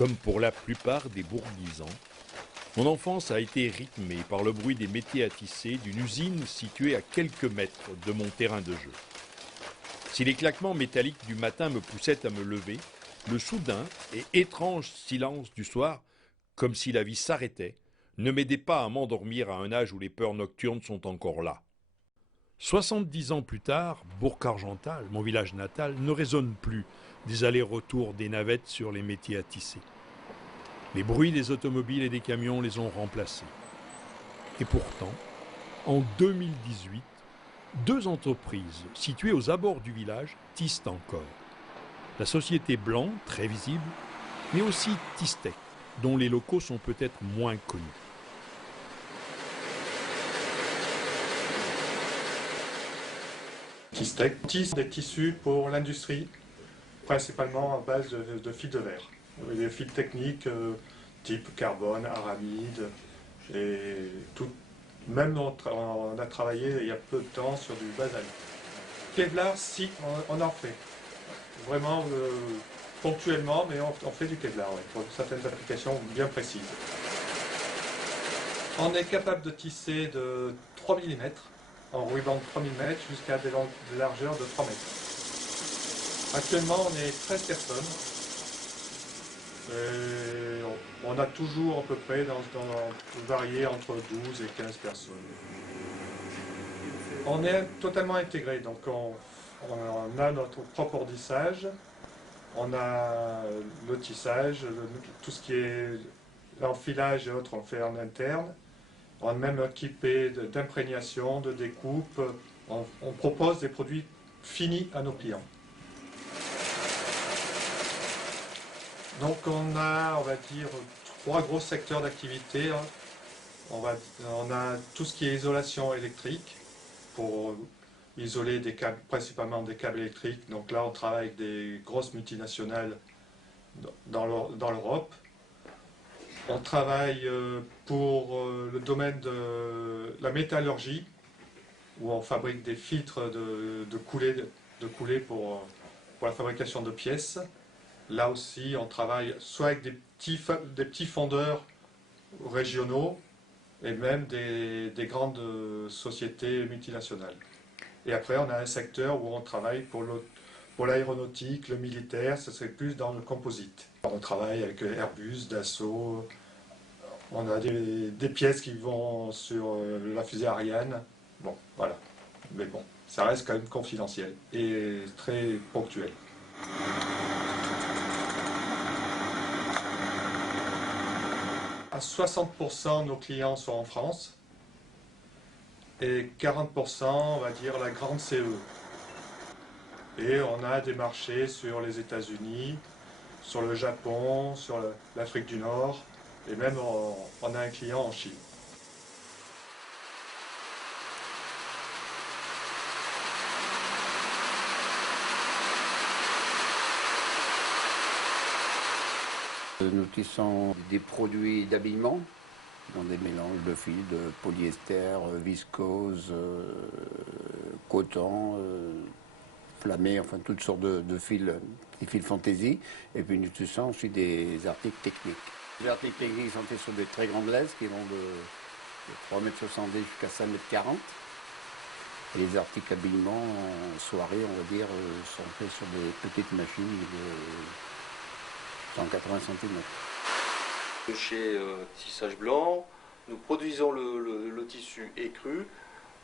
Comme pour la plupart des bourguisans, mon enfance a été rythmée par le bruit des métiers à tisser d'une usine située à quelques mètres de mon terrain de jeu. Si les claquements métalliques du matin me poussaient à me lever, le soudain et étrange silence du soir, comme si la vie s'arrêtait, ne m'aidait pas à m'endormir à un âge où les peurs nocturnes sont encore là. 70 ans plus tard, Bourg-Argental, mon village natal, ne résonne plus des allers-retours des navettes sur les métiers à tisser. Les bruits des automobiles et des camions les ont remplacés. Et pourtant, en 2018, deux entreprises situées aux abords du village tissent encore. La société Blanc, très visible, mais aussi Tistec, dont les locaux sont peut-être moins connus. Tistec tisse des tissus pour l'industrie, principalement à base de fils de verre. Des fils techniques type carbone, aramide, et tout. Même on a travaillé il y a peu de temps sur du basalte. Kevlar, si, on en fait. Vraiment ponctuellement, mais on fait du Kevlar, ouais, pour certaines applications bien précises. On est capable de tisser de 3 mm en ruban de 3 mm jusqu'à des largeurs de 3 mètres. Actuellement, on est 13 personnes. Et on a toujours à peu près varié entre 12 et 15 personnes. On est totalement intégré, donc on a notre propre ordissage, on a le tissage, tout ce qui est l'enfilage et autres, on le fait en interne. On est même équipé d'imprégnation, de découpe. On propose des produits finis à nos clients. Donc on a dire, trois gros secteurs d'activité. On a tout ce qui est isolation électrique, pour isoler des câbles, principalement des câbles électriques. Donc là on travaille avec des grosses multinationales dans l'Europe. On travaille pour le domaine de la métallurgie, où on fabrique des filtres de coulée pour la fabrication de pièces. Là aussi, on travaille soit avec des petits fondeurs régionaux et même des grandes sociétés multinationales. Et après, on a un secteur où on travaille pour l'aéronautique, le militaire, ce serait plus dans le composite. On travaille avec Airbus, Dassault, on a des pièces qui vont sur la fusée Ariane. Bon, voilà. Mais bon, ça reste quand même confidentiel et très ponctuel. À 60%, nos clients sont en France et 40%, on va dire, la grande CE. Et on a des marchés sur les États-Unis, sur le Japon, sur l'Afrique du Nord, et même on a un client en Chine. Nous tissons des produits d'habillement, dans des mélanges de fils, de polyester, viscose, coton, flammé, enfin toutes sortes de fils, des fils fantaisie. Et puis nous tissons ensuite des articles techniques. Les articles techniques sont faits sur des très grandes laises qui vont de 3,70 m jusqu'à 5,40 m. Et les articles habillement en soirée, on va dire, sont faits sur des petites machines de 180 cm. Chez Tissage Blanc, nous produisons le tissu écru,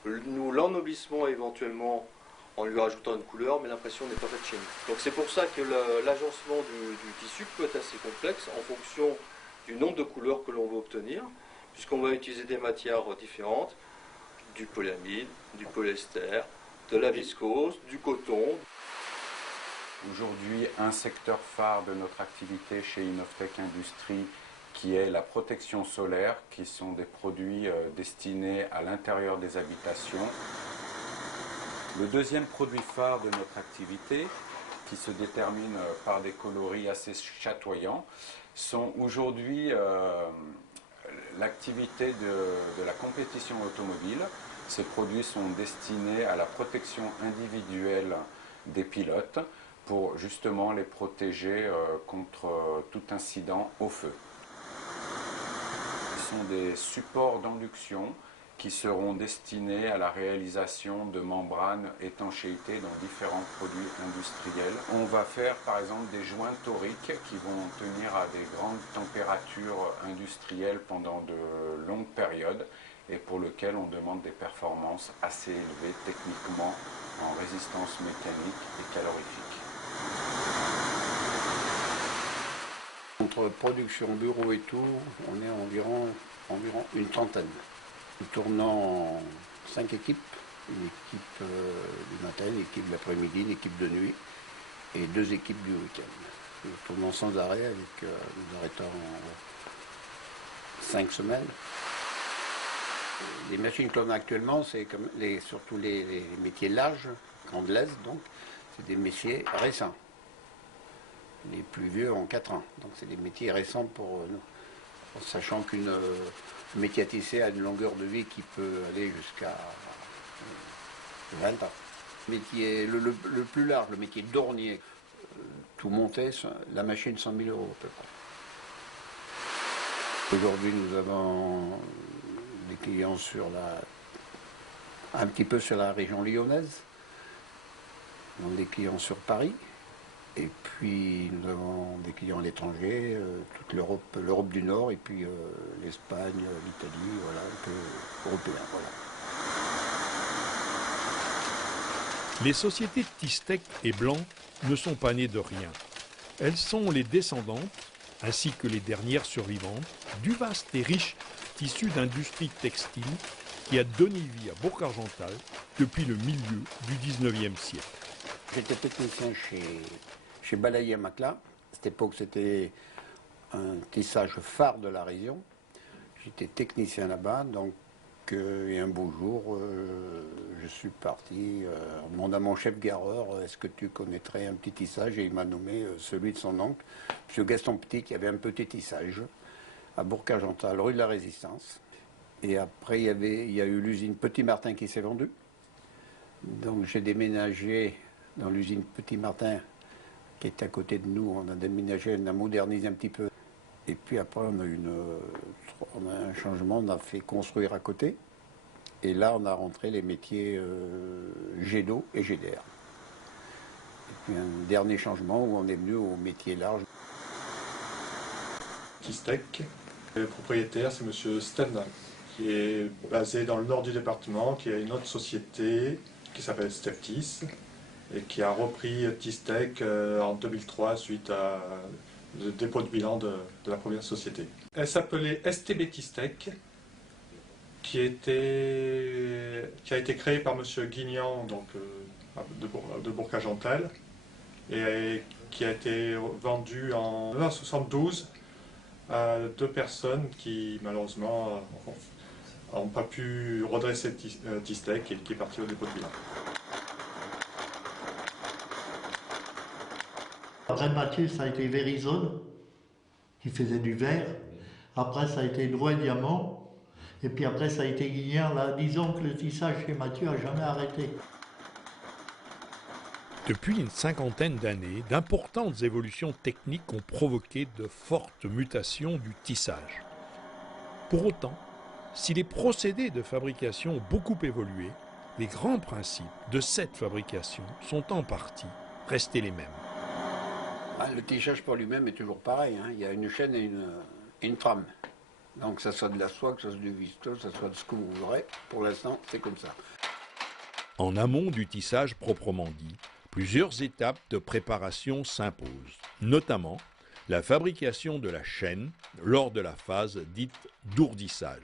nous l'ennoblissons éventuellement en lui rajoutant une couleur, mais l'impression n'est pas faite chez nous. Donc c'est pour ça que l'agencement du tissu peut être assez complexe en fonction du nombre de couleurs que l'on veut obtenir, puisqu'on va utiliser des matières différentes, du polyamide, du polyester, de la viscose, du coton. Aujourd'hui, un secteur phare de notre activité chez Inoftech Industries, qui est la protection solaire, qui sont des produits destinés à l'intérieur des habitations. Le deuxième produit phare de notre activité, qui se détermine par des coloris assez chatoyants, sont aujourd'hui l'activité de la compétition automobile. Ces produits sont destinés à la protection individuelle des pilotes pour justement les protéger contre tout incident au feu. Ce sont des supports d'induction qui seront destinés à la réalisation de membranes étanchéité dans différents produits industriels. On va faire par exemple des joints toriques qui vont tenir à des grandes températures industrielles pendant de longues périodes et pour lesquels on demande des performances assez élevées techniquement en résistance mécanique et calorifique. Entre production, bureau et tout, on est environ une trentaine. Nous tournons en 5 équipes, une équipe du matin, une équipe de l'après-midi, une équipe de nuit et 2 équipes du week-end. Nous tournons sans arrêt avec nous arrêtons 5 semaines. Les machines que l'on a actuellement, c'est comme surtout les métiers larges, anglaises donc, c'est des métiers récents. Les plus vieux ont 4 ans, donc c'est des métiers récents pour nous. Sachant qu'une métier à tisser a une longueur de vie qui peut aller jusqu'à 20 ans. Le plus large, le métier d'ornier, tout monté, la machine 100 000 € à peu près. Aujourd'hui, nous avons des clients un petit peu sur la région lyonnaise, nous avons des clients sur Paris. Et puis nous avons des clients à l'étranger, toute l'Europe du Nord, et puis l'Espagne, l'Italie, voilà, un peu européen. Voilà. Les sociétés Tistec et Blanc ne sont pas nées de rien. Elles sont les descendantes, ainsi que les dernières survivantes, du vaste et riche tissu d'industrie textile qui a donné vie à Bourg-Argental depuis le milieu du 19e siècle. J'étais technicien chez Balayer Matelas. À cette époque, c'était un tissage phare de la région. J'étais technicien là-bas, donc et un beau jour, je suis parti en demandant à mon chef gareur, est-ce que tu connaîtrais un petit tissage? Et il m'a nommé celui de son oncle, M. Gaston Petit, qui avait un petit tissage à Bourg-Argental, rue de la Résistance. Et après, il y a eu l'usine Petit Martin qui s'est vendue. Donc j'ai déménagé dans l'usine Petit Martin, qui est à côté de nous. On a déménagé, on a modernisé un petit peu. Et puis après, on a un changement, on a fait construire à côté. Et là, on a rentré les métiers jet d'eau et jet d'air. Et puis un dernier changement où on est venu au métier large. Tistec, le propriétaire, c'est M. Stenn, qui est basé dans le nord du département, qui a une autre société qui s'appelle Steptis, et qui a repris Tistec en 2003 suite à le dépôt de bilan de la première société. Elle s'appelait STB Tistec, qui a été créée par M. Guignan donc, de Bourg-Argental, et qui a été vendue en 1972 à 2 personnes qui malheureusement n'ont pas pu redresser Tistec et qui est parti au dépôt de bilan. Après Mathieu, ça a été Verizon, qui faisait du verre. Après, ça a été Droit et Diamant. Et puis après, ça a été Guignard. Là, disons que le tissage chez Mathieu n'a jamais arrêté. Depuis une cinquantaine d'années, d'importantes évolutions techniques ont provoqué de fortes mutations du tissage. Pour autant, si les procédés de fabrication ont beaucoup évolué, les grands principes de cette fabrication sont en partie restés les mêmes. Le tissage pour lui-même est toujours pareil, hein. Il y a une chaîne et une trame. Donc que ce soit de la soie, que ce soit du viscose, que ce soit de ce que vous voudrez, pour l'instant c'est comme ça. En amont du tissage proprement dit, plusieurs étapes de préparation s'imposent, notamment la fabrication de la chaîne lors de la phase dite d'ourdissage.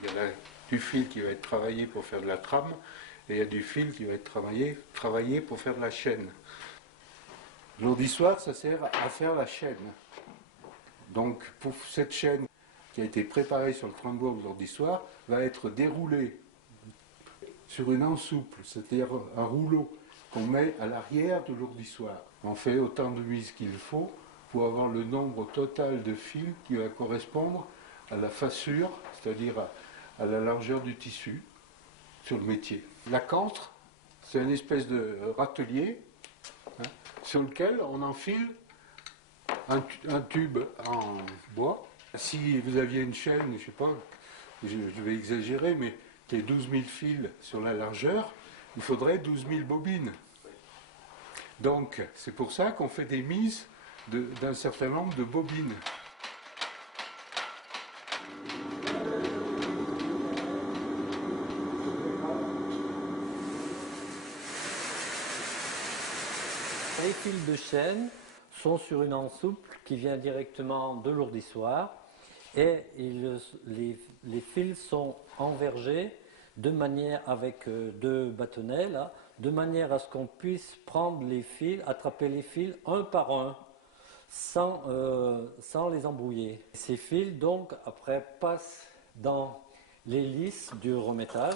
Il y a du fil qui va être travaillé pour faire de la trame et il y a du fil qui va être travaillé pour faire de la chaîne. L'ourdissoir, ça sert à faire la chaîne. Donc pour cette chaîne qui a été préparée sur le frambois de l'ourdissoir va être déroulée sur une ensouple, c'est-à-dire un rouleau qu'on met à l'arrière de l'ourdissoir. On fait autant de mise qu'il faut pour avoir le nombre total de fils qui va correspondre à la fassure, c'est-à-dire à la largeur du tissu sur le métier. La cantre c'est une espèce de râtelier, hein, sur lequel on enfile un tube en bois. Si vous aviez une chaîne, je ne sais pas, je vais exagérer, mais qui est 12 000 fils sur la largeur, il faudrait 12 000 bobines. Donc, c'est pour ça qu'on fait des mises d'un certain nombre de bobines. Les fils de chêne sont sur une anse souple qui vient directement de l'ourdissoir et les fils sont envergés de manière avec deux bâtonnets là, de manière à ce qu'on puisse prendre les fils, attraper les fils un par un sans les embrouiller. Ces fils donc après passent dans les lisses du remettage.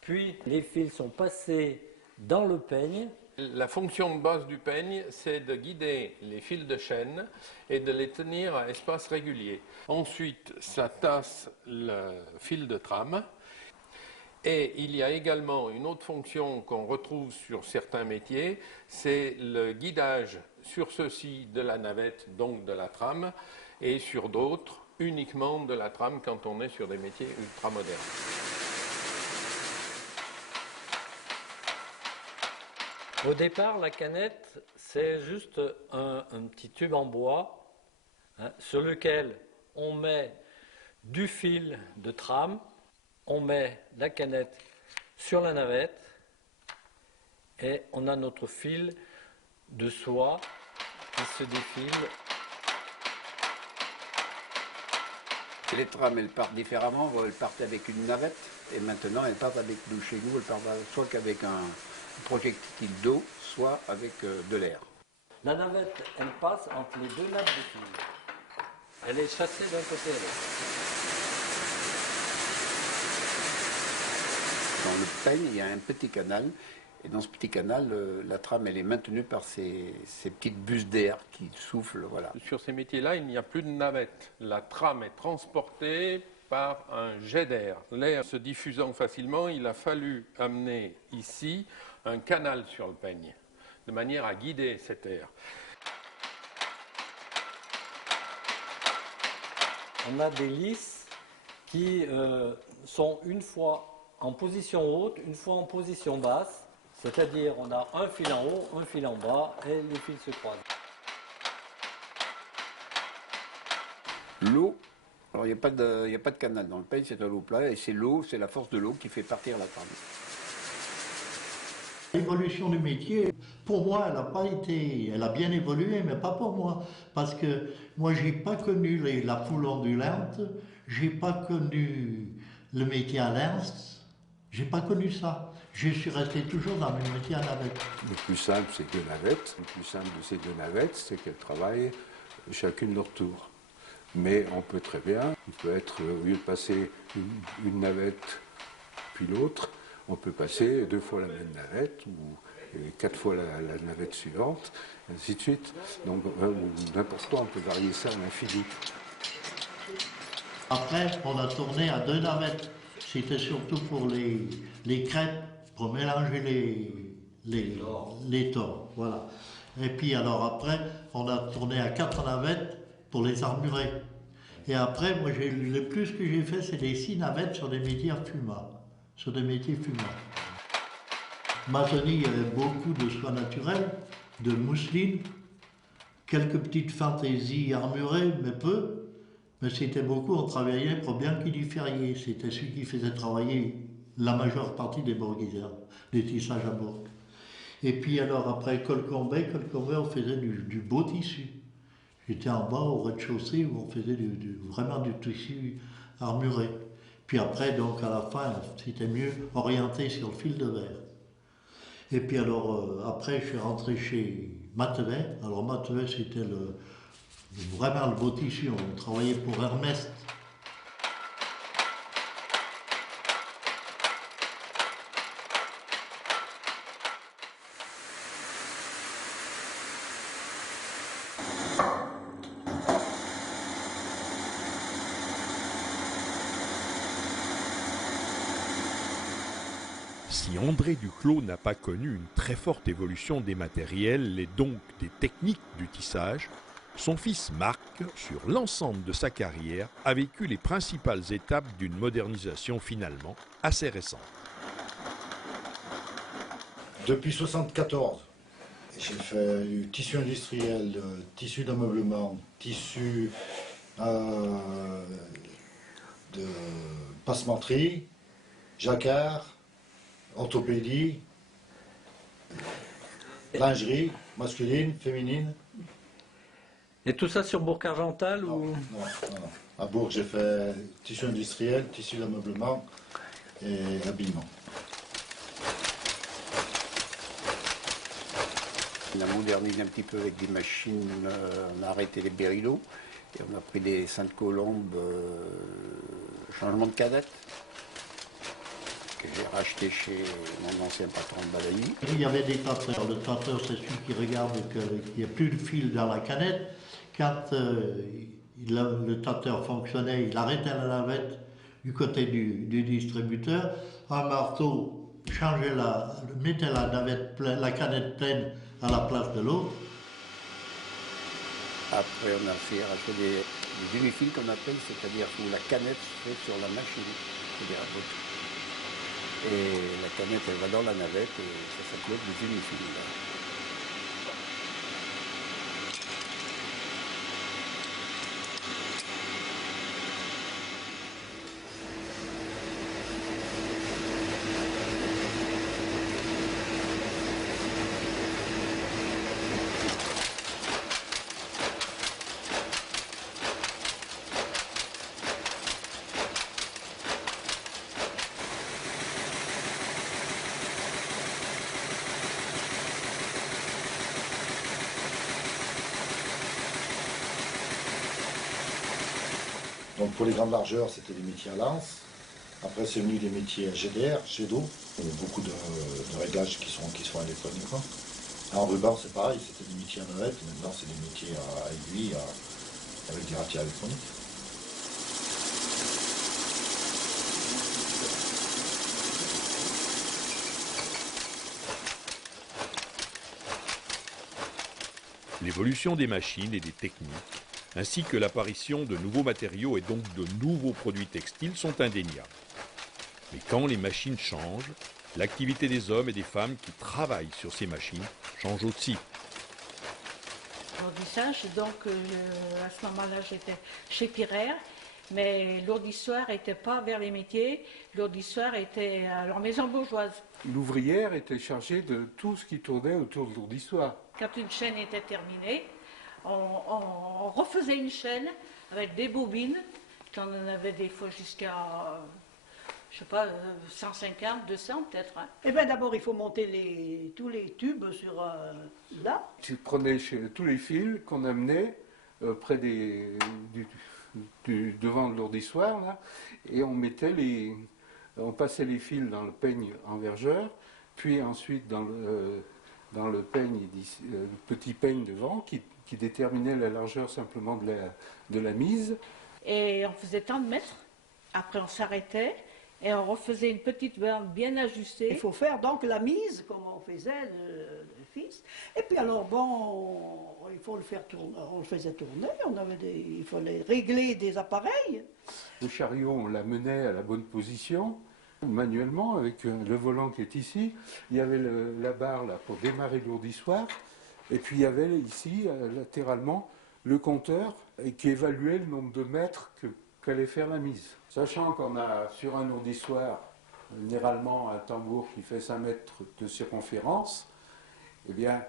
Puis les fils sont passés dans le peigne. La fonction de base du peigne, c'est de guider les fils de chêne et de les tenir à espace régulier. Ensuite, ça tasse le fil de trame. Et il y a également une autre fonction qu'on retrouve sur certains métiers, c'est le guidage sur ceux-ci de la navette, donc de la trame, et sur d'autres, uniquement de la trame quand on est sur des métiers ultramodernes. Au départ, la canette, c'est juste un petit tube en bois hein, sur lequel on met du fil de trame, on met la canette sur la navette et on a notre fil de soie qui se défile. Les trames, elles partent différemment. Elles partent avec une navette et maintenant elles partent avec nous. Chez nous, elles partent soit qu'avec un projectile d'eau, soit avec de l'air. La navette, elle passe entre les deux nappes de fil. Elle est chassée d'un côté à l'autre. Dans le peigne, il y a un petit canal. Et dans ce petit canal, la trame, elle est maintenue par ces petites busses d'air qui soufflent. Voilà. Sur ces métiers-là, il n'y a plus de navette. La trame est transportée par un jet d'air. L'air se diffusant facilement, il a fallu amener ici un canal sur le peigne, de manière à guider cet air. On a des lisses qui sont une fois en position haute, une fois en position basse, c'est-à-dire on a un fil en haut, un fil en bas et les fils se croisent. L'eau, alors il n'y a pas de canal dans le peigne, c'est à l'eau plat et c'est l'eau, c'est la force de l'eau qui fait partir la trame. L'évolution du métier, pour moi, elle a bien évolué, mais pas pour moi. Parce que moi, j'ai pas connu la foule ondulante, j'ai pas connu le métier à l'Ernst, j'ai pas connu ça. Je suis resté toujours dans le métier à navette. Le plus simple, c'est deux navettes. Le plus simple de ces deux navettes, c'est qu'elles travaillent chacune leur tour. Mais on peut très bien, il peut être, au lieu de passer une navette puis l'autre, on peut passer 2 fois la même navette ou 4 fois la navette suivante, ainsi de suite. Donc n'importe quoi, on peut varier ça à l'infini. Après, on a tourné à 2 navettes. C'était surtout pour les crêpes, pour mélanger les tors. Voilà. Et puis alors après, on a tourné à 4 navettes pour les armurer. Et après, moi, le plus que j'ai fait, c'est des 6 navettes sur des métiers fumants. Sur des métiers fumants. Maçonnerie, il y avait beaucoup de soie naturelle, de mousseline, quelques petites fantaisies armurées, mais peu. Mais c'était beaucoup, on travaillait pour Bianchi di Ferrier. C'était celui qui faisait travailler la majeure partie des bourguiseurs, des tissages à Bourg. Et puis alors après Colcombet, on faisait du beau tissu. J'étais en bas au rez-de-chaussée où on faisait vraiment du tissu armuré. Puis après, donc à la fin, c'était mieux orienté sur le fil de verre. Et puis alors, après, je suis rentré chez Matevet. Alors Matevet, c'était vraiment le beau tissu. On travaillait pour Hermès. Si André Duclos n'a pas connu une très forte évolution des matériels et donc des techniques du tissage, son fils Marc, sur l'ensemble de sa carrière, a vécu les principales étapes d'une modernisation finalement assez récente. Depuis 1974, j'ai fait du tissu industriel, tissu d'ameublement, tissu de passementerie, jacquard, orthopédie, lingerie, masculine, féminine. Et tout ça sur Bourg-Argental ou... Non. À Bourg, j'ai fait tissu industriel, tissu d'ameublement et habillement. On a modernisé un petit peu avec des machines, on a arrêté les Berilo et on a pris des Sainte-Colombe, changement de cadette, que j'ai racheté chez mon ancien patron de Balailly. Il y avait des tratteurs. Le traiteur, c'est celui qui regarde qu'il n'y a plus de fil dans la canette. Quand le traiteur fonctionnait, il arrêtait la navette du côté du distributeur. Un marteau mettait la canette pleine à la place de l'autre. Après, on a fait racheter des unifils qu'on appelle, c'est-à-dire où la canette se fait sur la machine, c'est-à-dire à bout. Et la canette, elle va dans la navette et ça s'appelle des unifils. Donc pour les grandes largeurs, c'était des métiers à lance. Après, c'est venu des métiers à GDR, jet d'eau. Il y a beaucoup de réglages qui sont électroniquement. En ruban, c'est pareil, c'était des métiers à navette. Maintenant, c'est des métiers à aiguille avec des ratiers électroniques. L'évolution des machines et des techniques, ainsi que l'apparition de nouveaux matériaux et donc de nouveaux produits textiles sont indéniables. Mais quand les machines changent, l'activité des hommes et des femmes qui travaillent sur ces machines change aussi. L'ourdissage, donc à ce moment-là j'étais chez Piraire, mais l'ourdissoir n'était pas vers les métiers, l'ourdissoir était à leur maison bourgeoise. L'ouvrière était chargée de tout ce qui tournait autour de l'ourdissoir. Quand une chaîne était terminée, on refaisait une chaîne avec des bobines, qu'on en avait des fois jusqu'à, je sais pas, 150, 200 peut-être. Hein. Eh bien d'abord il faut monter tous les tubes sur là. Tu prenais tous les fils qu'on amenait près devant l'ourdissoir là, et on passait les fils dans le peigne envergeur, puis ensuite dans le peigne, le petit peigne devant qui déterminait la largeur simplement de la mise. Et on faisait tant de mètres, après on s'arrêtait et on refaisait une petite bande bien ajustée. Il faut faire donc la mise, comme on faisait le fils. Et puis alors bon, il faut le faire tourner, on le faisait tourner, il fallait régler des appareils. Le chariot, on l'amenait à la bonne position, manuellement, avec le volant qui est ici. Il y avait la barre là, pour démarrer l'ourdissoir. Et puis il y avait ici, latéralement, le compteur qui évaluait le nombre de mètres qu'allait faire la mise. Sachant qu'on a sur un ourdissoir, généralement un tambour qui fait 5 mètres de circonférence, eh bien,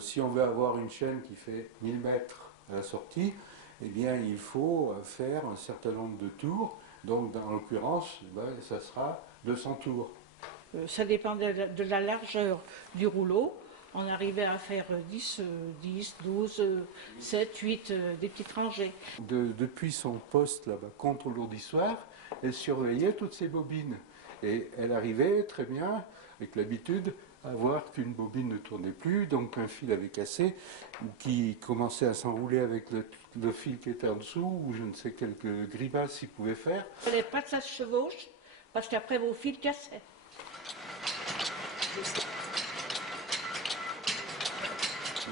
si on veut avoir une chaîne qui fait 1000 mètres à la sortie, eh bien, il faut faire un certain nombre de tours. Donc, dans l'occurrence, ça sera 200 tours. Ça dépendait de la largeur du rouleau. On arrivait à faire 10, 12, 7, 8, des petites rangées. Depuis son poste là-bas contre l'ourdissoir, elle surveillait toutes ces bobines. Et elle arrivait très bien, avec l'habitude, à voir qu'une bobine ne tournait plus, donc un fil avait cassé, ou qui commençait à s'enrouler avec le fil qui était en dessous, ou je ne sais quelle grimace il pouvait faire. Il ne fallait pas que ça se chevauche, parce qu'après vos fils cassaient.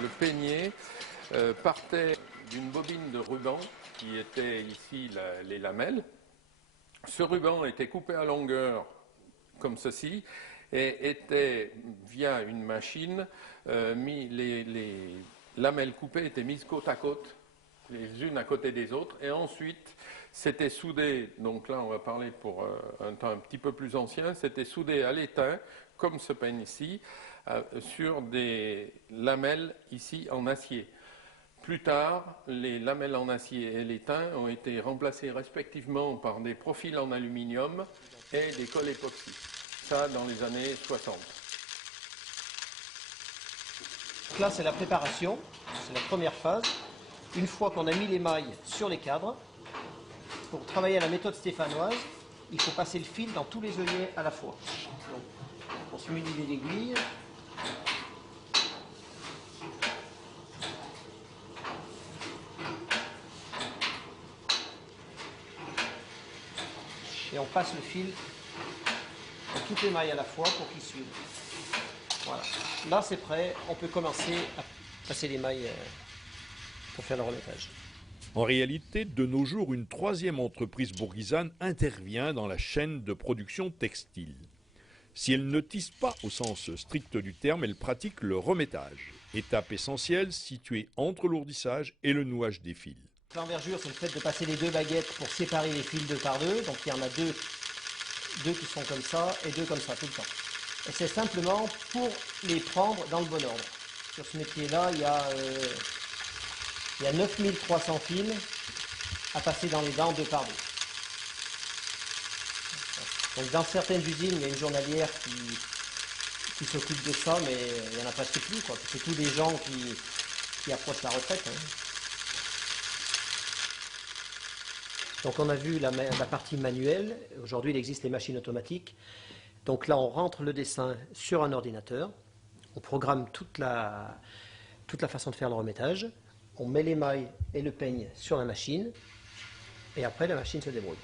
Le peignet partait d'une bobine de ruban qui était ici les lamelles. Ce ruban était coupé à longueur comme ceci et était, via une machine, les lamelles coupées étaient mises côte à côte, les unes à côté des autres, et ensuite c'était soudé, donc là on va parler pour un temps un petit peu plus ancien, c'était soudé à l'étain, comme ce peigne ici, sur des lamelles ici en acier. Plus tard, les lamelles en acier et l'étain ont été remplacés respectivement par des profils en aluminium et des colles époxy. Ça dans les années 60. Donc là, c'est la préparation, c'est la première phase. Une fois qu'on a mis les mailles sur les cadres, pour travailler à la méthode stéphanoise, il faut passer le fil dans tous les œillets à la fois. Donc, on se munit des aiguilles. Et on passe le fil dans toutes les mailles à la fois pour qu'ils suivent. Voilà. Là, c'est prêt. On peut commencer à passer les mailles pour faire le remettage. En réalité, de nos jours, une troisième entreprise bourguisane intervient dans la chaîne de production textile. Si elle ne tisse pas au sens strict du terme, elle pratique le remettage, étape essentielle située entre l'ourdissage et le nouage des fils. L'envergure, c'est le fait de passer les deux baguettes pour séparer les fils deux par deux. Donc il y en a deux qui sont comme ça et deux comme ça tout le temps. Et c'est simplement pour les prendre dans le bon ordre. Sur ce métier-là, il y a 9300 fils à passer dans les dents deux par deux. Donc dans certaines usines, il y a une journalière qui s'occupe de ça, mais il n'y en a presque plus, quoi. C'est tous des gens qui approchent la retraite. Hein. Donc on a vu la partie manuelle. Aujourd'hui, il existe les machines automatiques. Donc là, on rentre le dessin sur un ordinateur. On programme toute la façon de faire le remettage. On met les mailles et le peigne sur la machine. Et après, la machine se débrouille.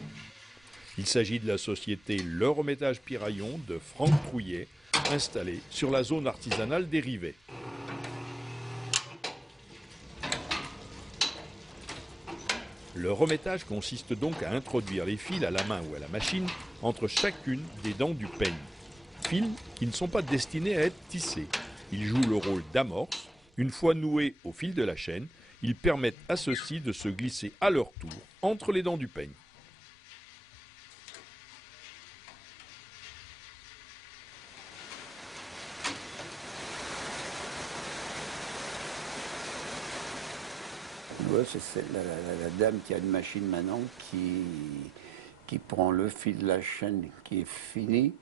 Il s'agit de la société Le Remettage Piraillon de Franck Trouillet, installée sur la zone artisanale des Rivets. Le remettage consiste donc à introduire les fils à la main ou à la machine entre chacune des dents du peigne. Fils qui ne sont pas destinés à être tissés. Ils jouent le rôle d'amorce. Une fois noués au fil de la chaîne, ils permettent à ceux-ci de se glisser à leur tour entre les dents du peigne. Ouais, c'est la dame qui a une machine maintenant qui prend le fil de la chaîne qui est fini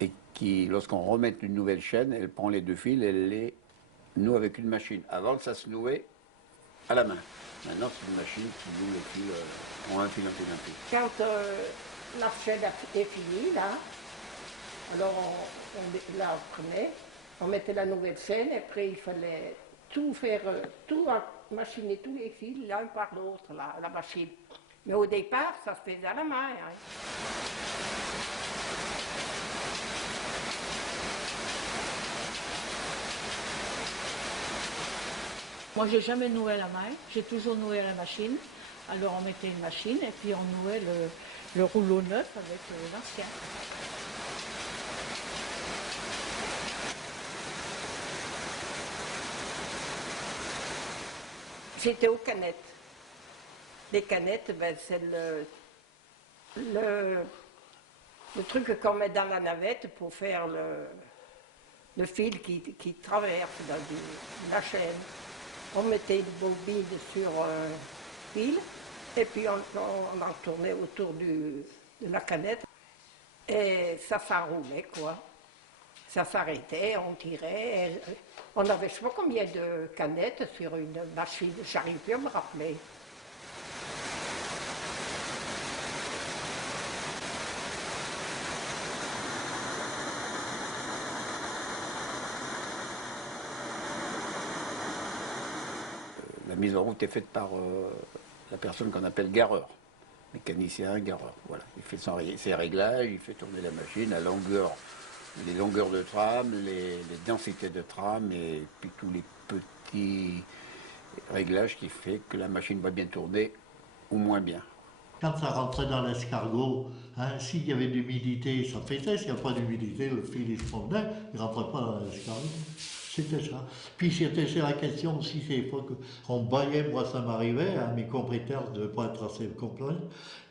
et qui, lorsqu'on remet une nouvelle chaîne, elle prend les deux fils et elle les noue avec une machine. Avant, ça se nouait à la main. Maintenant, c'est une machine qui noue les fils en un fil, un fil, un fil. Quand la chaîne est finie, là, alors on la prenait, on mettait la nouvelle chaîne, et après il fallait tout faire, tout machiner tous les fils l'un par l'autre, la machine. Mais au départ, ça se faisait à la main. Hein. Moi, j'ai jamais noué à la main, j'ai toujours noué à la machine. Alors on mettait une machine et puis on nouait le rouleau neuf avec l'ancien. J'étais aux canettes. Les canettes, ben, c'est le truc qu'on met dans la navette pour faire le fil qui traverse dans la chaîne. On mettait une bobine sur un fil et puis on en tournait autour de la canette et ça s'enroulait, quoi. Ça s'arrêtait, on tirait. On avait je ne sais pas combien de canettes sur une machine, j'arrive plus à me rappeler. La mise en route est faite par la personne qu'on appelle gareur, mécanicien gareur. Voilà. Il fait ses réglages, il fait tourner la machine à longueur les longueurs de trame, les densités de trame et puis tous les petits réglages qui fait que la machine va bien tourner ou moins bien. Quand ça rentrait dans l'escargot, hein, s'il y avait de l'humidité, ça faisait. S'il n'y a pas d'humidité, le fil il se promenait, il ne rentrait pas dans l'escargot. C'était ça. Puis c'est la question aussi, c'est qu'on baillait, moi ça m'arrivait, hein, mes compétences ne devaient pas être assez complètes,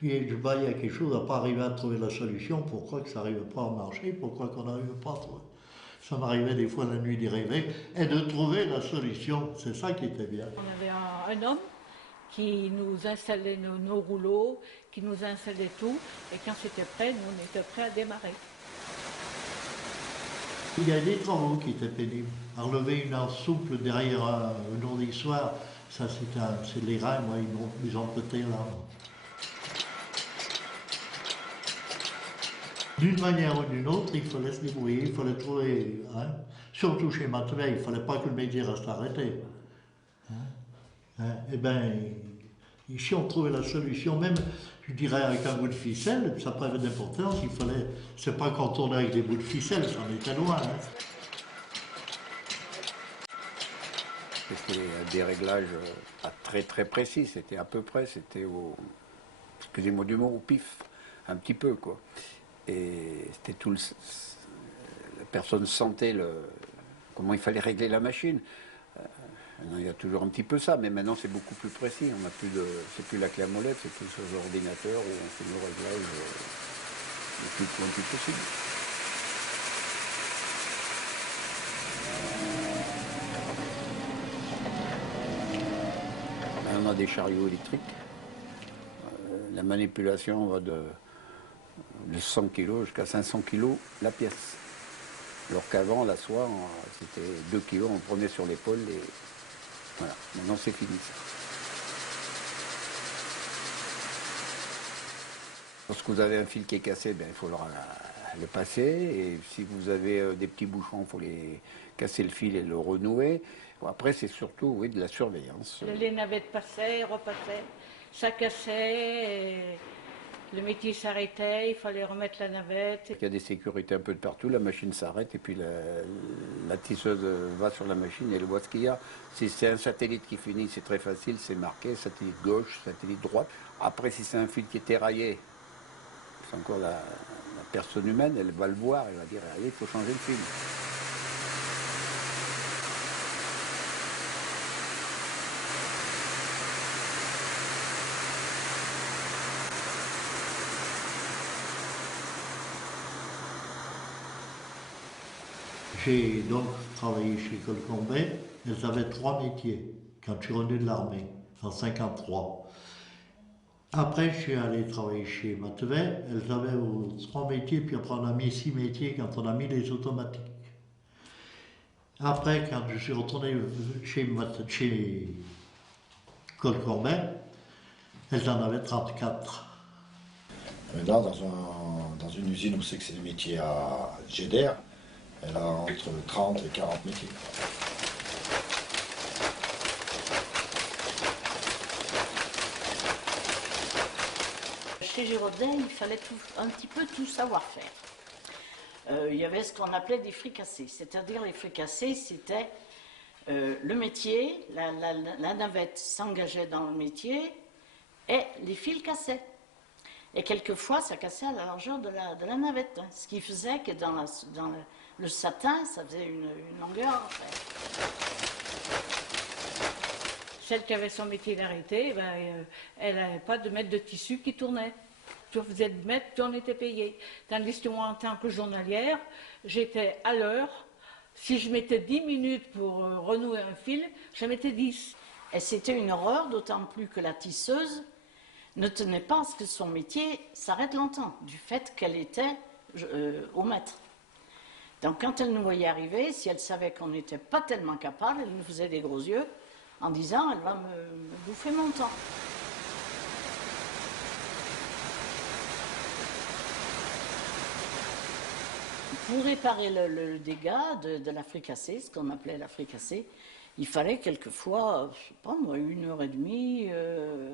et je baillais quelque chose, à pas arriver à trouver la solution, pourquoi que ça n'arrivait pas à marcher, pourquoi qu'on n'arrivait pas à trouver. Ça m'arrivait des fois la nuit d'y rêver, et de trouver la solution, c'est ça qui était bien. On avait un homme qui nous installait nos rouleaux, qui nous installait tout, et quand c'était prêt, nous on était prêts à démarrer. Il y a des travaux qui étaient pénibles. Enlever une anse souple derrière un ourdissoir, ça c'est les reins, moi, ils ont pété là. D'une manière ou d'une autre, il fallait se débrouiller, il fallait trouver, hein, surtout chez Mathieu, il ne fallait pas que le métier reste arrêté. Eh bien, ici on trouvait la solution, même, je dirais, avec un bout de ficelle, ça n'a pas d'importance, il fallait, c'est pas quand on tournait avec des bouts de ficelle, ça en était loin. Hein. C'était des réglages pas très très précis, c'était à peu près, c'était au, excusez-moi du mot, au pif, un petit peu quoi. Et c'était tout la personne sentait comment il fallait régler la machine. Maintenant, il y a toujours un petit peu ça, mais maintenant c'est beaucoup plus précis. On n'a plus c'est plus la clé à molette, c'est plus sur l'ordinateur où on fait nos réglages le plus pointu possible. On a des chariots électriques. La manipulation va de 100 kg jusqu'à 500 kg la pièce. Alors qu'avant, la soie, c'était 2 kg, on prenait sur l'épaule et voilà, maintenant c'est fini. Lorsque vous avez un fil qui est cassé, ben, il faut le passer. Et si vous avez des petits bouchons, il faut casser le fil et le renouer. Bon, après, c'est surtout oui, de la surveillance. Les navettes passaient, repassaient, ça cassait, et le métier s'arrêtait, il fallait remettre la navette. Il y a des sécurités un peu de partout, la machine s'arrête et puis la tisseuse va sur la machine et elle voit ce qu'il y a. Si c'est un satellite qui finit, c'est très facile, c'est marqué, satellite gauche, satellite droite. Après, si c'est un fil qui est éraillé, c'est encore la personne humaine, elle va le voir, elle va dire, allez, il faut changer le fil. J'ai donc travaillé chez Colcombet. Elles avaient 3 métiers quand je suis revenu de l'armée, en 1953. Après, je suis allé travailler chez Matevet. Elles avaient 3 métiers, puis après on a mis 6 métiers quand on a mis les automatiques. Après, quand je suis retourné chez Colcombet, elles en avaient 34. Maintenant, dans une usine où c'est que c'est des métiers à GDR, elle a entre 30 et 40 métiers. Chez Giraudin, il fallait un petit peu tout savoir faire. Il y avait ce qu'on appelait des fricassés, c'est-à-dire les fricassés, c'était le métier, la navette s'engageait dans le métier et les fils cassaient. Et quelquefois, ça cassait à la largeur de la navette, hein, ce qui faisait que dans le satin, ça faisait une longueur. Celle qui avait son métier d'arrêté, ben, elle n'avait pas de mètre de tissu qui tournait. Je faisais de mètre, puis on était payé. Tandis que moi, en tant que journalière, j'étais à l'heure. Si je mettais 10 minutes pour renouer un fil, je mettais 10. Et c'était une horreur, d'autant plus que la tisseuse ne tenait pas à ce que son métier s'arrête longtemps, du fait qu'elle était au mètre. Donc quand elle nous voyait arriver, si elle savait qu'on n'était pas tellement capable, elle nous faisait des gros yeux en disant « elle va me bouffer mon temps ». Pour réparer le dégât de la fricassée, ce qu'on appelait la fricassée, il fallait quelquefois, je ne sais pas moi, 1h30,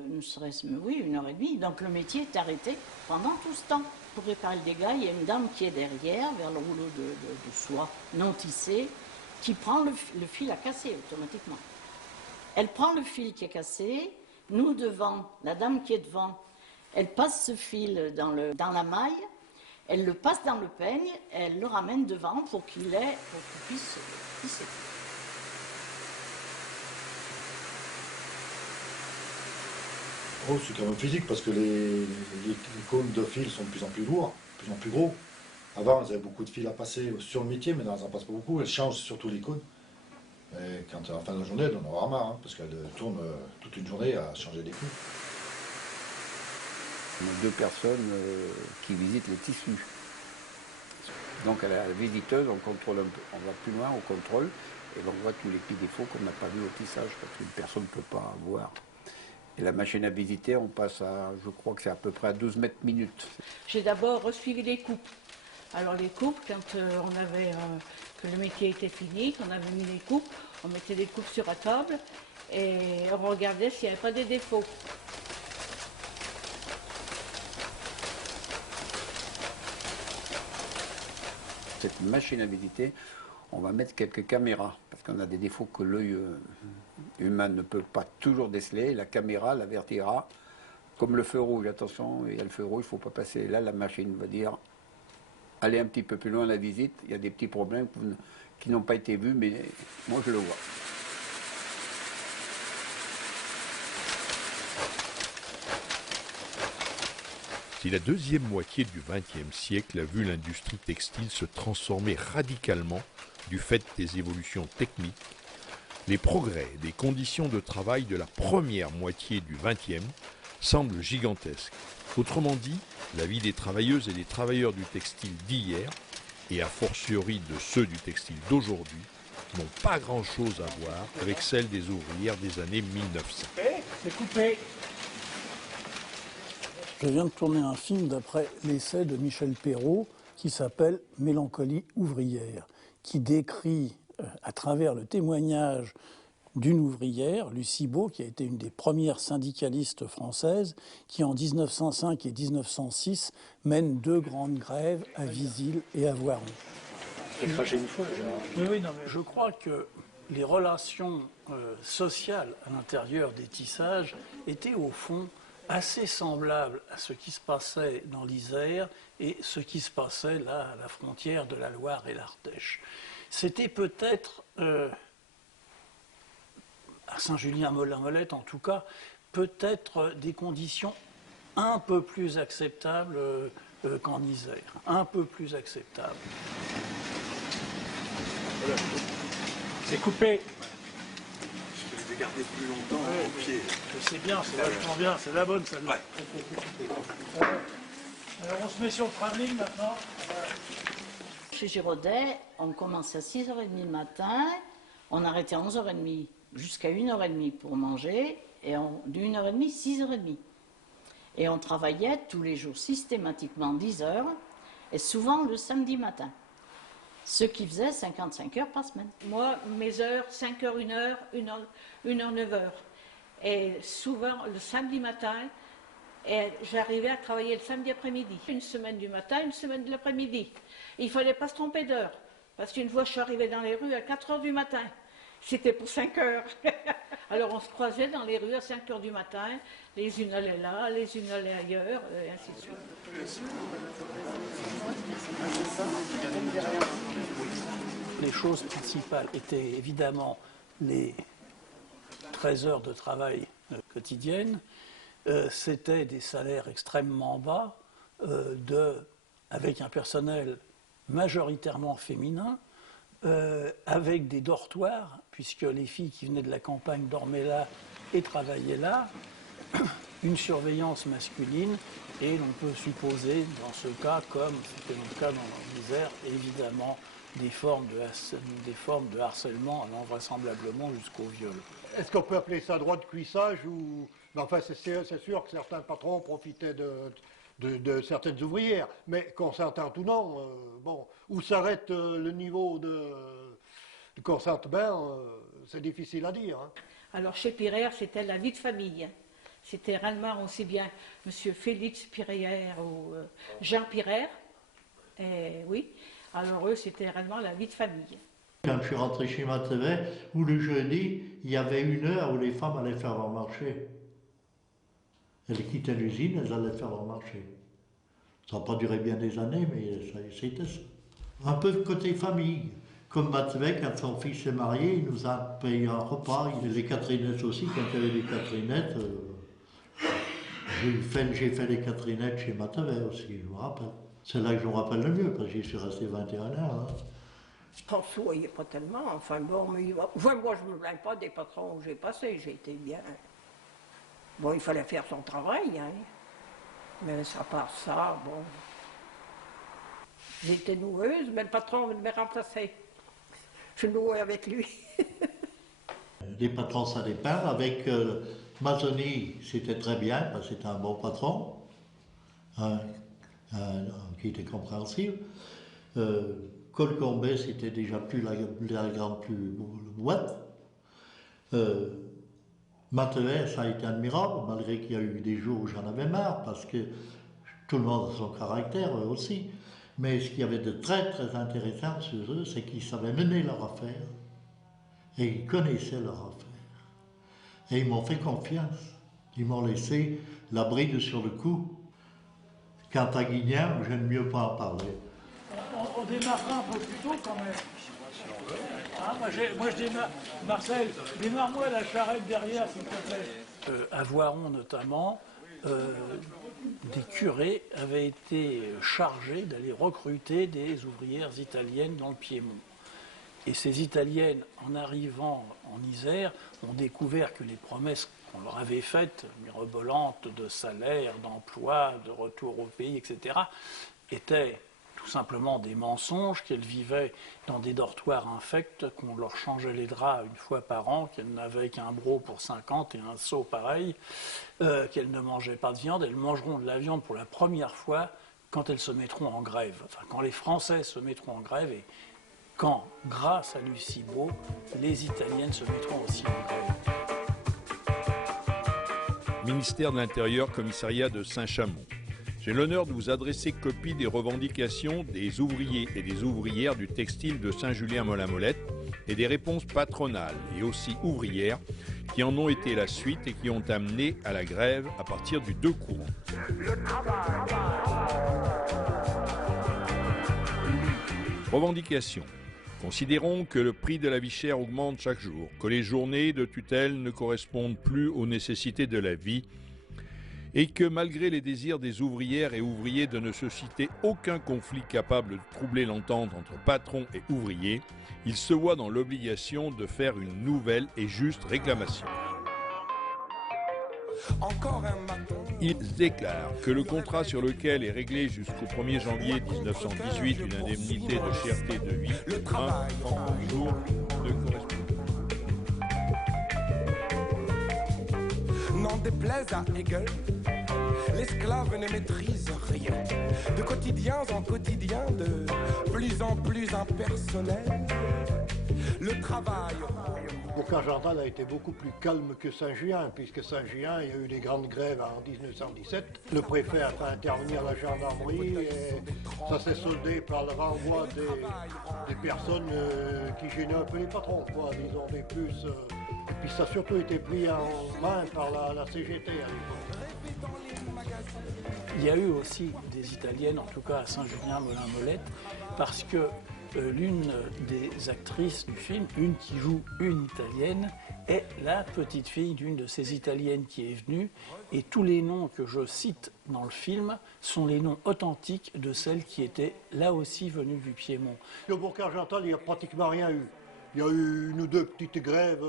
ne serait-ce, oui, 1h30. Donc le métier est arrêté pendant tout ce temps. pour réparer le dégât, il y a une dame qui est derrière, vers le rouleau de soie non tissé, qui prend le fil à casser automatiquement. Elle prend le fil qui est cassé, nous devant, la dame qui est devant, elle passe ce fil dans la maille, elle le passe dans le peigne, elle le ramène devant pour qu'il puisse tisser. Oh, c'est quand même physique parce que les cônes de fil sont de plus en plus lourds, de plus en plus gros. Avant, elles avaient beaucoup de fils à passer sur le métier, mais maintenant, elles n'en passent pas beaucoup. Elles changent surtout les cônes. Et quand à la fin de la journée, elles en aura marre, hein, parce qu'elles tournent toute une journée à changer des coups. On a 2 personnes qui visitent les tissus. Donc à la visiteuse, on contrôle un peu, on va plus loin, on contrôle, et on voit tous les petits défauts qu'on n'a pas vus au tissage, parce qu'une personne ne peut pas voir. Et la machine à visiter, on passe à, je crois que c'est à peu près à 12 mètres minutes. J'ai d'abord suivi les coupes. Alors les coupes, quand on avait que le métier était fini, qu'on avait mis les coupes, on mettait les coupes sur la table et on regardait s'il n'y avait pas des défauts. Cette machine à visiter, on va mettre quelques caméras, parce qu'on a des défauts que l'œil humain ne peut pas toujours déceler. La caméra l'avertira, comme le feu rouge, attention, il y a le feu rouge, il ne faut pas passer. Là, la machine va dire, allez un petit peu plus loin à la visite, il y a des petits problèmes qui n'ont pas été vus, mais moi je le vois. Si la deuxième moitié du XXe siècle a vu l'industrie textile se transformer radicalement du fait des évolutions techniques, les progrès des conditions de travail de la première moitié du XXe semblent gigantesques. Autrement dit, la vie des travailleuses et des travailleurs du textile d'hier, et a fortiori de ceux du textile d'aujourd'hui, n'ont pas grand-chose à voir avec celle des ouvrières des années 1900. C'est coupé. Je viens de tourner un film d'après l'essai de Michel Perrault qui s'appelle « Mélancolie ouvrière », qui décrit à travers le témoignage d'une ouvrière, Lucie Beau, qui a été une des premières syndicalistes françaises, qui en 1905 et 1906 mène 2 grandes grèves à Visil et à Voiron. J'ai craché une fois. Oui, non, mais je crois que les relations sociales à l'intérieur des tissages étaient au fond assez semblable à ce qui se passait dans l'Isère et ce qui se passait là à la frontière de la Loire et l'Ardèche. C'était peut-être, à Saint-Julien-Molin-Molette en tout cas, peut-être des conditions un peu plus acceptables qu'en Isère, un peu plus acceptables. Voilà. C'est coupé. Je vais garder plus longtemps au pied. C'est bien, c'est vachement bien, c'est la bonne celle-là. Ouais. Alors on se met sur le travelling maintenant. Chez Giraudet, on commençait à 6h30 le matin, on arrêtait à 11h30 jusqu'à 1h30 pour manger, et de 1h30, 6h30. Et on travaillait tous les jours systématiquement 10 heures, et souvent le samedi matin. Ce qui faisait 55 heures par semaine. Moi, mes heures, 5 heures, 1 heure, 1 heure, 9 heures. Et souvent, le samedi matin, j'arrivais à travailler le samedi après-midi. Une semaine du matin, une semaine de l'après-midi. Il ne fallait pas se tromper d'heure. Parce qu'une fois, je suis arrivée dans les rues à 4 heures du matin. C'était pour 5 heures. Alors, on se croisait dans les rues à 5 heures du matin. Les unes allaient là, les unes allaient ailleurs, et ainsi de suite. Les choses principales étaient évidemment les 13 heures de travail quotidiennes. C'était des salaires extrêmement bas, avec un personnel majoritairement féminin, avec des dortoirs, puisque les filles qui venaient de la campagne dormaient là et travaillaient là, une surveillance masculine, et l'on peut supposer, dans ce cas, comme c'était le cas dans l'Isère, évidemment, des formes de harcèlement allant vraisemblablement jusqu'au viol. Est-ce qu'on peut appeler ça droit de cuissage ou... Enfin, c'est sûr que certains patrons profitaient de certaines ouvrières, mais consentantes ou non, bon, où s'arrête le niveau de consentement, c'est difficile à dire. Hein. Alors chez Pirer, c'était la vie de famille. c'était réellement aussi bien M. Félix Pirère ou Jean Pirère. Et oui, alors eux, c'était réellement la vie de famille. Quand je suis rentré chez Matevet, où le jeudi, il y avait une heure où les femmes allaient faire leur marché. Elles quittaient l'usine, elles allaient faire leur marché. Ça n'a pas duré bien des années, mais c'était ça. Un peu côté famille. Comme Matevet, quand son fils est marié, il nous a payé un repas. Les Catherinettes aussi, quand il y avait les Catherinettes, j'ai fait les Catherinettes chez Matevet aussi, je me rappelle. C'est là que je me rappelle le mieux, parce que j'y suis resté 21 ans. Hein. On ne se voyait pas tellement, enfin bon, mais moi je ne me plains pas des patrons où j'ai passé, j'ai été bien. Bon, il fallait faire son travail, hein. Mais à part ça, bon. J'étais noueuse, mais le patron me remplaçait. Je nouais avec lui. Les patrons, ça dépend. Avec Mazzoni, c'était très bien, parce que c'était un bon patron, qui était compréhensible. Colcombet, c'était déjà plus la grande boîte. Matevet, ça a été admirable, malgré qu'il y a eu des jours où j'en avais marre, parce que tout le monde a son caractère, eux aussi. Mais ce qu'il y avait de très très intéressant sur eux, c'est qu'ils savaient mener leur affaire, et ils connaissaient leur affaire. Et ils m'ont fait confiance. Ils m'ont laissé la bride sur le cou. Quant à Guignard, j'aime mieux pas en parler. On démarrera un peu plus tôt quand même. Ah, moi je démarre. Marcel, démarre-moi la charrette derrière, s'il te plaît. À Voiron notamment, des curés avaient été chargés d'aller recruter des ouvrières italiennes dans le Piémont. Et ces Italiennes, en arrivant en Isère, ont découvert que les promesses qu'on leur avait faites, mirobolantes de salaire, d'emploi, de retour au pays, etc., étaient tout simplement des mensonges, qu'elles vivaient dans des dortoirs infects, qu'on leur changeait les draps une fois par an, qu'elles n'avaient qu'un broc pour 50 et un seau pareil, qu'elles ne mangeaient pas de viande. Elles mangeront de la viande pour la première fois quand elles se mettront en grève. Enfin, quand les Français se mettront en grève et quand, grâce à Lucie Beau, les Italiennes se mettront aussi en grève. Ministère de l'Intérieur, commissariat de Saint-Chamond. J'ai l'honneur de vous adresser copie des revendications des ouvriers et des ouvrières du textile de Saint-Julien-Molin-Molette et des réponses patronales et aussi ouvrières qui en ont été la suite et qui ont amené à la grève à partir du 2 courant. Revendications. Considérons que le prix de la vie chère augmente chaque jour, que les journées de tutelle ne correspondent plus aux nécessités de la vie et que malgré les désirs des ouvrières et ouvriers de ne susciter aucun conflit capable de troubler l'entente entre patrons et ouvriers, ils se voient dans l'obligation de faire une nouvelle et juste réclamation. Ils déclarent que le contrat sur lequel est réglé jusqu'au 1er janvier 1918 une indemnité de cherté de 8 francs par jour ne correspond pas. N'en déplaise à Hegel, l'esclave ne maîtrise rien. De quotidiens en quotidien, de plus en plus impersonnel, le travail. Bourg-Argental a été beaucoup plus calme que Saint-Julien, puisque Saint-Julien, il y a eu des grandes grèves en 1917. Le préfet a fait intervenir la gendarmerie et ça s'est soldé par le renvoi des personnes qui gênaient un peu les patrons, quoi, disons des plus. Et puis ça a surtout été pris en main par la CGT à l'époque. Il y a eu aussi des Italiennes, en tout cas à Saint-Julien-Molin-Molette, parce que l'une des actrices du film, une qui joue une Italienne, est la petite fille d'une de ces Italiennes qui est venue. Et tous les noms que je cite dans le film sont les noms authentiques de celles qui étaient là aussi venues du Piémont. Au Bourg-Argental, il n'y a pratiquement rien eu. Il y a eu une ou deux petites grèves,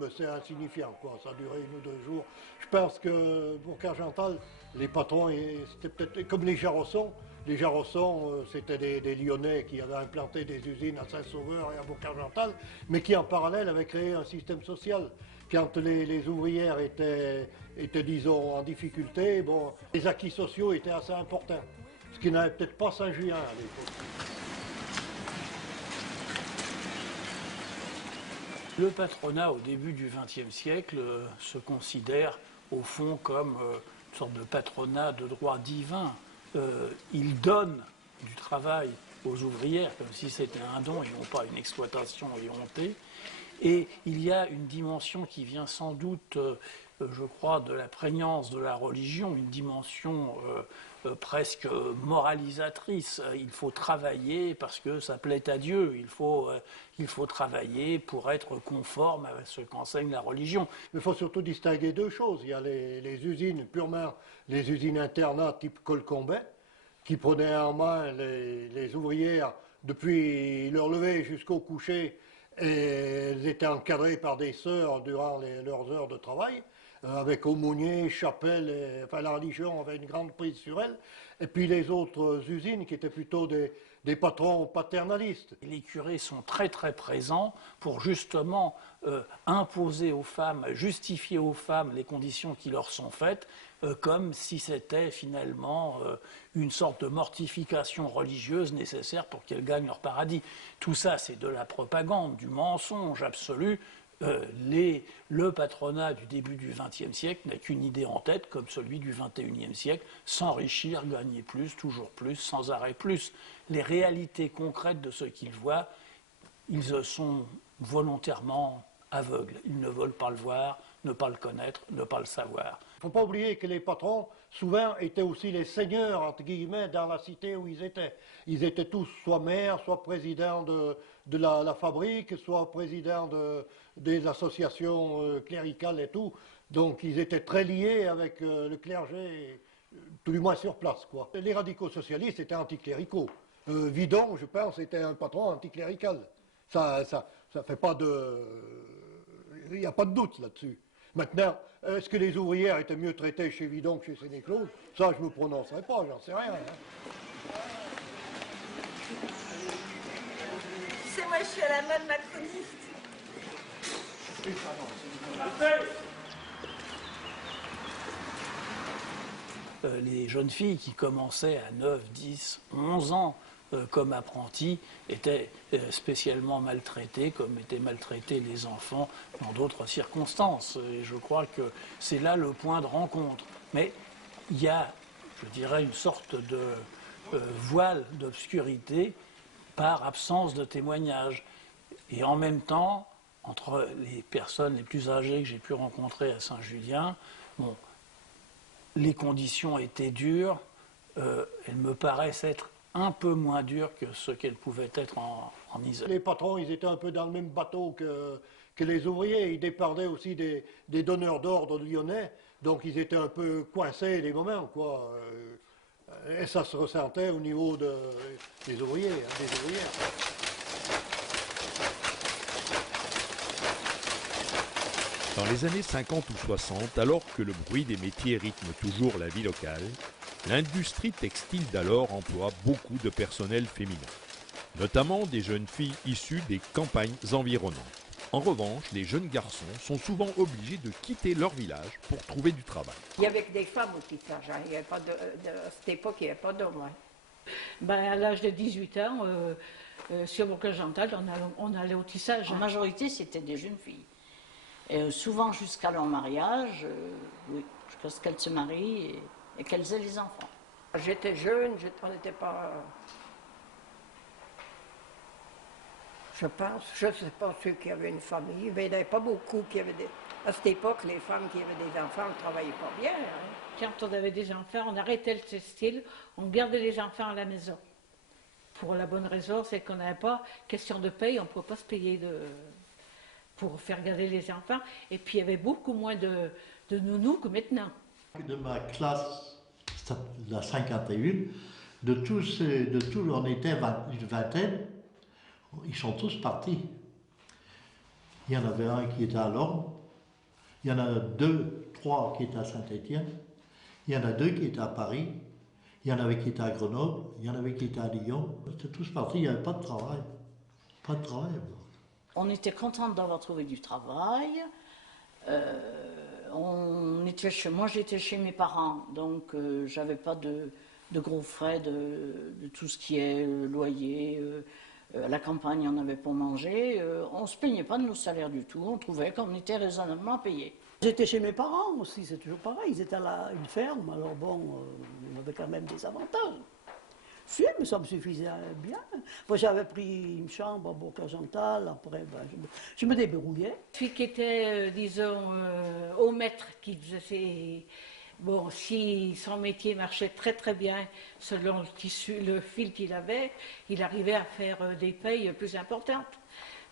mais c'est insignifiant, quoi. Ça a duré 1 ou 2 jours. Je pense que Bourg-Argental, les patrons, c'était peut-être comme les Jarrossons. Les Jarrossons, c'était des Lyonnais qui avaient implanté des usines à Saint-Sauveur et à Bourg-Argental, mais qui en parallèle avaient créé un système social. Quand les ouvrières étaient, disons, en difficulté, bon, les acquis sociaux étaient assez importants, ce qui n'avait peut-être pas Saint-Julien à l'époque. Le patronat, au début du XXe siècle, se considère au fond comme une sorte de patronat de droit divin. Il donne du travail aux ouvrières comme si c'était un don et non pas une exploitation éhontée. Et il y a une dimension qui vient sans doute, je crois, de la prégnance de la religion, une dimension presque moralisatrice. Il faut travailler parce que ça plaît à Dieu. Il faut travailler pour être conforme à ce qu'enseigne la religion. Il faut surtout distinguer deux choses. Il y a les usines, purement les usines internat type Colcombet, qui prenaient en main les ouvrières depuis leur lever jusqu'au coucher, et elles étaient encadrées par des sœurs durant leurs heures de travail, avec aumôniers, chapelles, enfin la religion avait une grande prise sur elles. Et puis les autres usines qui étaient plutôt des patrons paternalistes. Les curés sont très très présents pour justement imposer aux femmes, justifier aux femmes les conditions qui leur sont faites, comme si c'était finalement une sorte de mortification religieuse nécessaire pour qu'elles gagnent leur paradis. Tout ça, c'est de la propagande, du mensonge absolu. Le patronat du début du XXe siècle n'a qu'une idée en tête, comme celui du XXIe siècle, s'enrichir, gagner plus, toujours plus, sans arrêt plus. Les réalités concrètes de ce qu'ils voient, ils sont volontairement aveugles. Ils ne veulent pas le voir, ne pas le connaître, ne pas le savoir. Il ne faut pas oublier que les patrons, souvent, étaient aussi les seigneurs, entre guillemets, dans la cité où ils étaient. Ils étaient tous soit maires, soit présidents de la fabrique, soit présidents des associations cléricales et tout. Donc ils étaient très liés avec le clergé, tout du moins sur place, quoi. Les radicaux socialistes étaient anticléricaux. Vidon, je pense, était un patron anticlérical. Ça fait pas de... Il n'y a pas de doute là-dessus. Maintenant, est-ce que les ouvrières étaient mieux traitées chez Vidon que chez Sénéclaude? Ça, je ne me prononcerai pas, j'en sais rien. C'est moi, je suis à la mode macroniste. Les jeunes filles qui commençaient à 9, 10, 11 ans comme apprentis étaient spécialement maltraités, comme étaient maltraités les enfants dans d'autres circonstances. Et je crois que c'est là le point de rencontre. Mais il y a, je dirais, une sorte de voile d'obscurité par absence de témoignage. Et en même temps, entre les personnes les plus âgées que j'ai pu rencontrer à Saint-Julien, bon, les conditions étaient dures, elles me paraissent être un peu moins dures que ce qu'elles pouvaient être en Isère. Les patrons, ils étaient un peu dans le même bateau que les ouvriers. Ils dépendaient aussi des donneurs d'ordre lyonnais, donc ils étaient un peu coincés des moments, quoi. Et ça se ressentait au niveau des ouvriers, des ouvrières. Dans les années 50 ou 60, alors que le bruit des métiers rythme toujours la vie locale, l'industrie textile d'alors emploie beaucoup de personnel féminin, notamment des jeunes filles issues des campagnes environnantes. En revanche, les jeunes garçons sont souvent obligés de quitter leur village pour trouver du travail. Il y avait que des femmes au tissage, hein. Il y avait pas à cette époque, il n'y avait pas d'hommes. Ouais. Ben, à l'âge de 18 ans, sur Bourg-Gental, on allait au tissage. En majorité, c'était des jeunes filles. Et souvent jusqu'à leur mariage, oui, jusqu'à ce qu'elles se marient et qu'elles aient les enfants. J'étais jeune, on n'était pas... Je pense, je ne sais pas ceux qui avaient une famille, mais il n'y en avait pas beaucoup qui avaient des... À cette époque, les femmes qui avaient des enfants ne travaillaient pas bien. Hein. Quand on avait des enfants, on arrêtait le textile, on gardait les enfants à la maison. Pour la bonne raison, c'est qu'on n'avait pas question de paye, on ne pouvait pas se payer pour faire garder les enfants. Et puis il y avait beaucoup moins de nounous que maintenant. De ma classe, la 51, de tous, on était une vingtaine, ils sont tous partis. Il y en avait un qui était à Lorme, il y en a 2, 3 qui étaient à Saint-Étienne, il y en a 2 qui étaient à Paris, il y en avait qui étaient à Grenoble, il y en avait qui étaient à Lyon. Ils étaient tous partis, il n'y avait pas de travail. Pas de travail. On était contents d'avoir trouvé du travail. Moi, j'étais chez mes parents, donc j'avais pas de gros frais de tout ce qui est loyer. À la campagne, on avait pour manger. On ne se plaignait pas de nos salaires du tout. On trouvait qu'on était raisonnablement payés. J'étais chez mes parents aussi, c'est toujours pareil. Ils étaient à une ferme, alors bon, on avait quand même des avantages. Si, mais ça me suffisait bien. Moi, j'avais pris une chambre à Bourg-Argental, après, ben, je me débrouillais. Celui qui était, disons, au maître, qui faisait ses... Bon, si son métier marchait très très bien, selon le tissu, le fil qu'il avait, il arrivait à faire des payes plus importantes.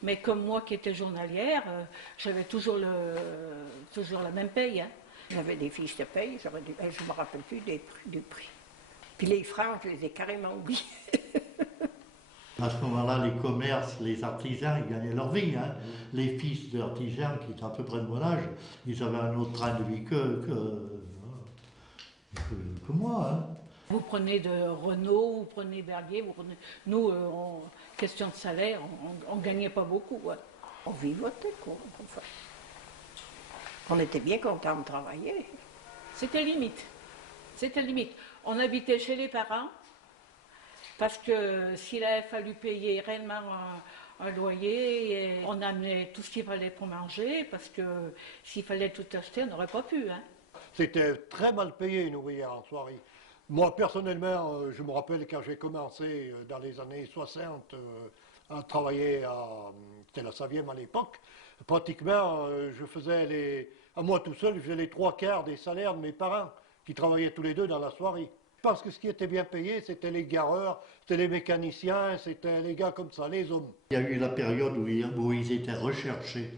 Mais comme moi qui étais journalière, j'avais toujours la même paye. Hein. J'avais des fiches de paye, je ne me rappelle plus du prix. Puis les francs, je les ai carrément oubliés. À ce moment-là, les commerces, les artisans, ils gagnaient leur vie. Hein. Les fils d'artisans, qui étaient à peu près de mon âge, ils avaient un autre train de vie que moi. Hein. Vous prenez de Renault, vous prenez Berlier, nous, en question de salaire, on ne gagnait pas beaucoup. Ouais. On vivotait, quoi. Enfin, on était bien contents de travailler. C'était limite. C'était limite. On habitait chez les parents, parce que s'il avait fallu payer réellement un loyer, on amenait tout ce qu'il fallait pour manger, parce que s'il fallait tout acheter, on n'aurait pas pu. Hein. C'était très mal payé, une ouvrière en soirée. Moi, personnellement, je me rappelle quand j'ai commencé dans les années 60 à travailler c'était la 9e à l'époque, pratiquement, je faisais à moi tout seul, je faisais les 3/4 des salaires de mes parents, qui travaillaient tous les deux dans la soirée. Parce que ce qui était bien payé, c'était les gareurs, c'était les mécaniciens, c'était les gars comme ça, les hommes. Il y a eu la période où ils étaient recherchés.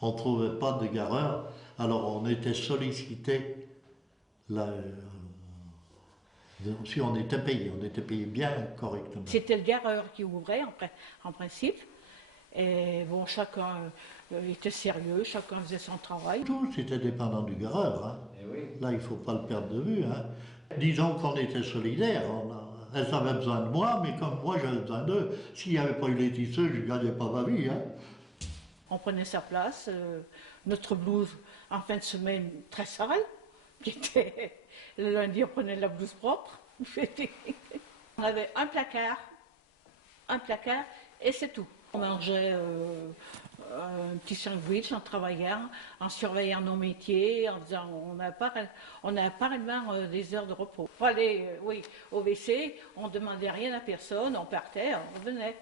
On ne trouvait pas de gareurs, alors on était sollicité. Si on était payé bien correctement. C'était le gareur qui ouvrait en principe. Et bon, chacun était sérieux, chacun faisait son travail. Tous étaient dépendants du gareur. Hein. Oui. Là, il ne faut pas le perdre de vue. Hein. Disons qu'on était solidaires. Elles avaient besoin de moi, mais comme moi j'avais besoin d'eux. S'il n'y avait pas eu les tisseuses, je ne gagnais pas ma vie. Hein. On prenait sa place. Notre blouse, en fin de semaine, très sale, qui était... Le lundi, on prenait la blouse propre. On avait un placard, et c'est tout. On mangeait un petit sandwich en travaillant, en surveillant nos métiers, en disant on n'a pas réellement des heures de repos. Pour aller au WC, on ne demandait rien à personne, on partait, on revenait.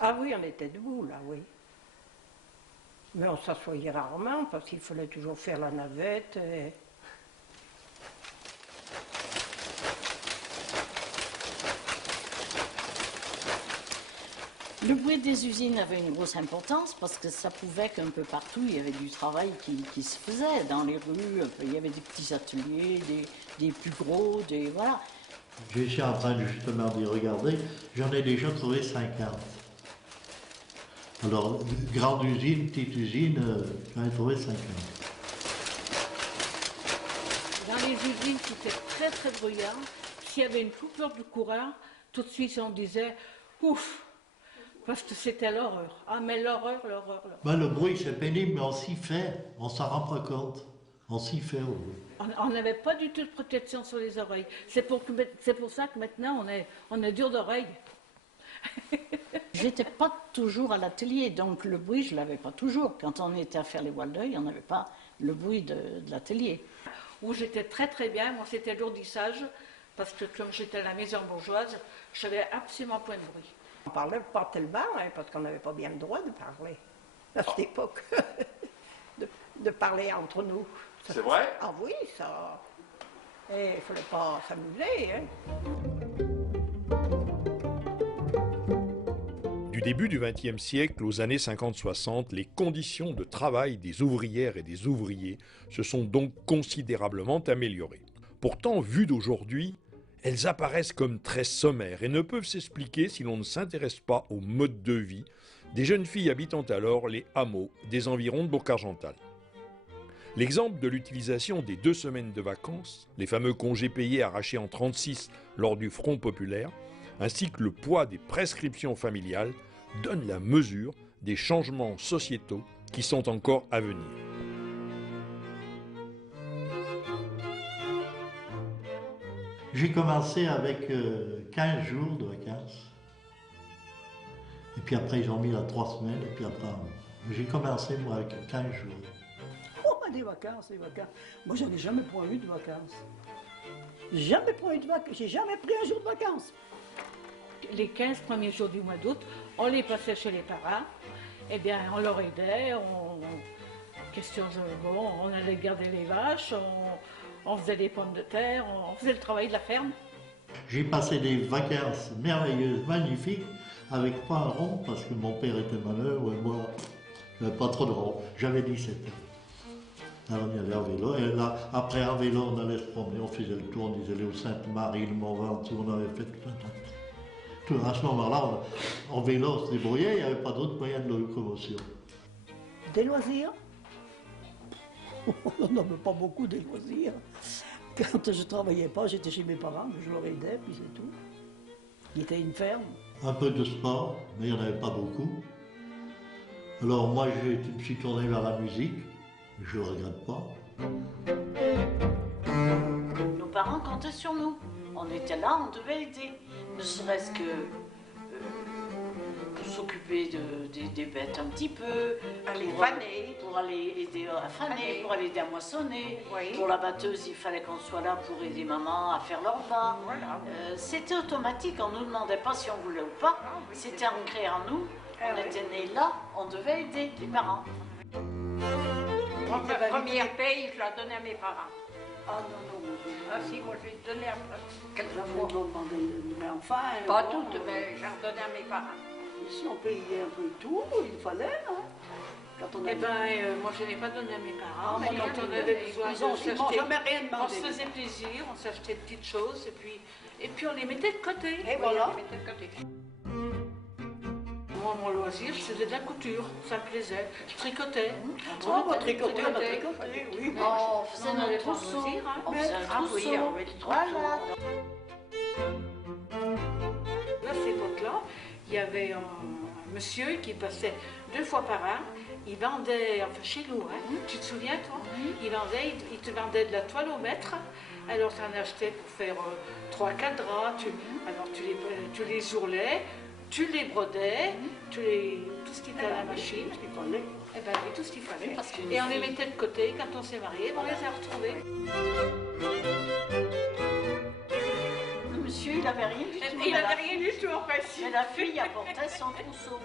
Ah oui, on était debout là, oui. Mais on s'assoyait rarement parce qu'il fallait toujours faire la navette. Le bruit des usines avait une grosse importance parce que ça prouvait qu'un peu partout il y avait du travail qui se faisait. Dans les rues, il y avait des petits ateliers, des plus gros, voilà. Je suis en train justement d'y regarder, j'en ai déjà trouvé 50. Alors, grande usine, petite usine, j'en ai trouvé 50. Dans les usines, c'était très très bruyant. S'il y avait une coupure de courant, tout de suite on disait ouf! Parce que c'était l'horreur. Ah, mais l'horreur. Ben, le bruit, c'est pénible, mais on s'y fait. On s'en rend pas compte. On s'y fait, oui. On n'avait pas du tout de protection sur les oreilles. C'est pour ça que maintenant, on est dur d'oreille. J'étais pas toujours à l'atelier, donc le bruit, je l'avais pas toujours. Quand on était à faire les voiles d'œil, on n'avait pas le bruit de l'atelier. Où j'étais très très bien, moi c'était l'ourdissage, parce que comme j'étais à la maison bourgeoise, je n'avais absolument point de bruit. On ne parlait pas tellement, hein, parce qu'on n'avait pas bien le droit de parler, à cette époque, de parler entre nous. C'est vrai? Ah oui, ça... Et il ne fallait pas s'amuser, hein. Du début du XXe siècle aux années 50-60, les conditions de travail des ouvrières et des ouvriers se sont donc considérablement améliorées. Pourtant, vues d'aujourd'hui, elles apparaissent comme très sommaires et ne peuvent s'expliquer si l'on ne s'intéresse pas au mode de vie des jeunes filles habitant alors les hameaux des environs de Bourg-Argental. L'exemple de l'utilisation des 2 semaines de vacances, les fameux congés payés arrachés en 1936 lors du Front populaire, ainsi que le poids des prescriptions familiales, donne la mesure des changements sociétaux qui sont encore à venir. J'ai commencé avec 15 jours de vacances. Et puis après, ils ont mis la 3 semaines. Et puis après, j'ai commencé, moi, avec 15 jours. Oh, des vacances, des vacances. Moi, je n'ai jamais point eu de vacances. Jamais point eu de vacances. J'ai jamais pris un jour de vacances. Les 15 premiers jours du mois d'août, on les passait chez les parents. Eh bien, on leur aidait, on allait garder les vaches, on faisait des pommes de terre, on faisait le travail de la ferme. J'ai passé des vacances merveilleuses, magnifiques, avec pas un rond, parce que mon père était malheureux et moi, je n'avais pas trop de rond. J'avais 17 ans. Alors on y allait en vélo, et là, après en vélo, on allait se promener, on faisait le tour, on allait au Sainte-Marie, le Mont-Ventoux, on avait fait tout. À ce moment-là, en vélo, on se débrouillait, il n'y avait pas d'autres moyens de locomotion. Des loisirs? On n'avait pas beaucoup de loisirs. Quand je ne travaillais pas, j'étais chez mes parents, je leur aidais, puis c'est tout. Il était une ferme. Un peu de sport, mais il n'y en avait pas beaucoup. Alors moi, je me suis tourné vers la musique, je ne regrette pas. Nos parents comptaient sur nous. On était là, on devait aider. Ne serait-ce que s'occuper des bêtes un petit peu, aller faner, pour aller aider à faner, pour aller aider à moissonner. Oui. Pour la batteuse, il fallait qu'on soit là pour aider maman à faire leur repas. Voilà. C'était automatique, on ne nous demandait pas si on voulait ou pas. C'était ancré en nous. On était nés là, on devait aider les parents. Ma première paye, je la donnais à mes parents. Ah non, non. Ah si, moi je lui donnais quelquefois. Mais enfin... Pas toutes, mais j'en donnais à mes parents. Si on payait un peu tout, il fallait, hein. Quand on Eh bien, moi je n'ai pas donné à mes parents, Ah, mais quand on avait besoin ils m'ont jamais rien demandé. on se faisait plaisir, on s'achetait de petites choses et puis on les mettait de côté. Et voilà. On les mettait de côté. Moi, mon loisir, je faisais de la couture, ça me plaisait. Je tricotais. On a tricoté, oui. On faisait On avait notre pas de trousseau. loisir, hein. On faisait un Ah oui, trousseau. on avait des trousseaux. Voilà. À cette époque-là, il y avait un monsieur qui passait 2 fois par an. Il vendait, enfin chez nous, hein, tu te souviens toi? Il te vendait de la toile au mètre. Alors tu en achetais pour faire 3-4 draps. Alors tu les ourlais, tu les brodais, tout ce qui était à la machine. Eh ben, tout ce qu'il fallait. Et on les mettait de côté. Quand on s'est mariés, on les a retrouvés. Le monsieur, il n'avait rien du tout. Il n'avait rien du tout en fait. Mais la fille apportait son trousseau.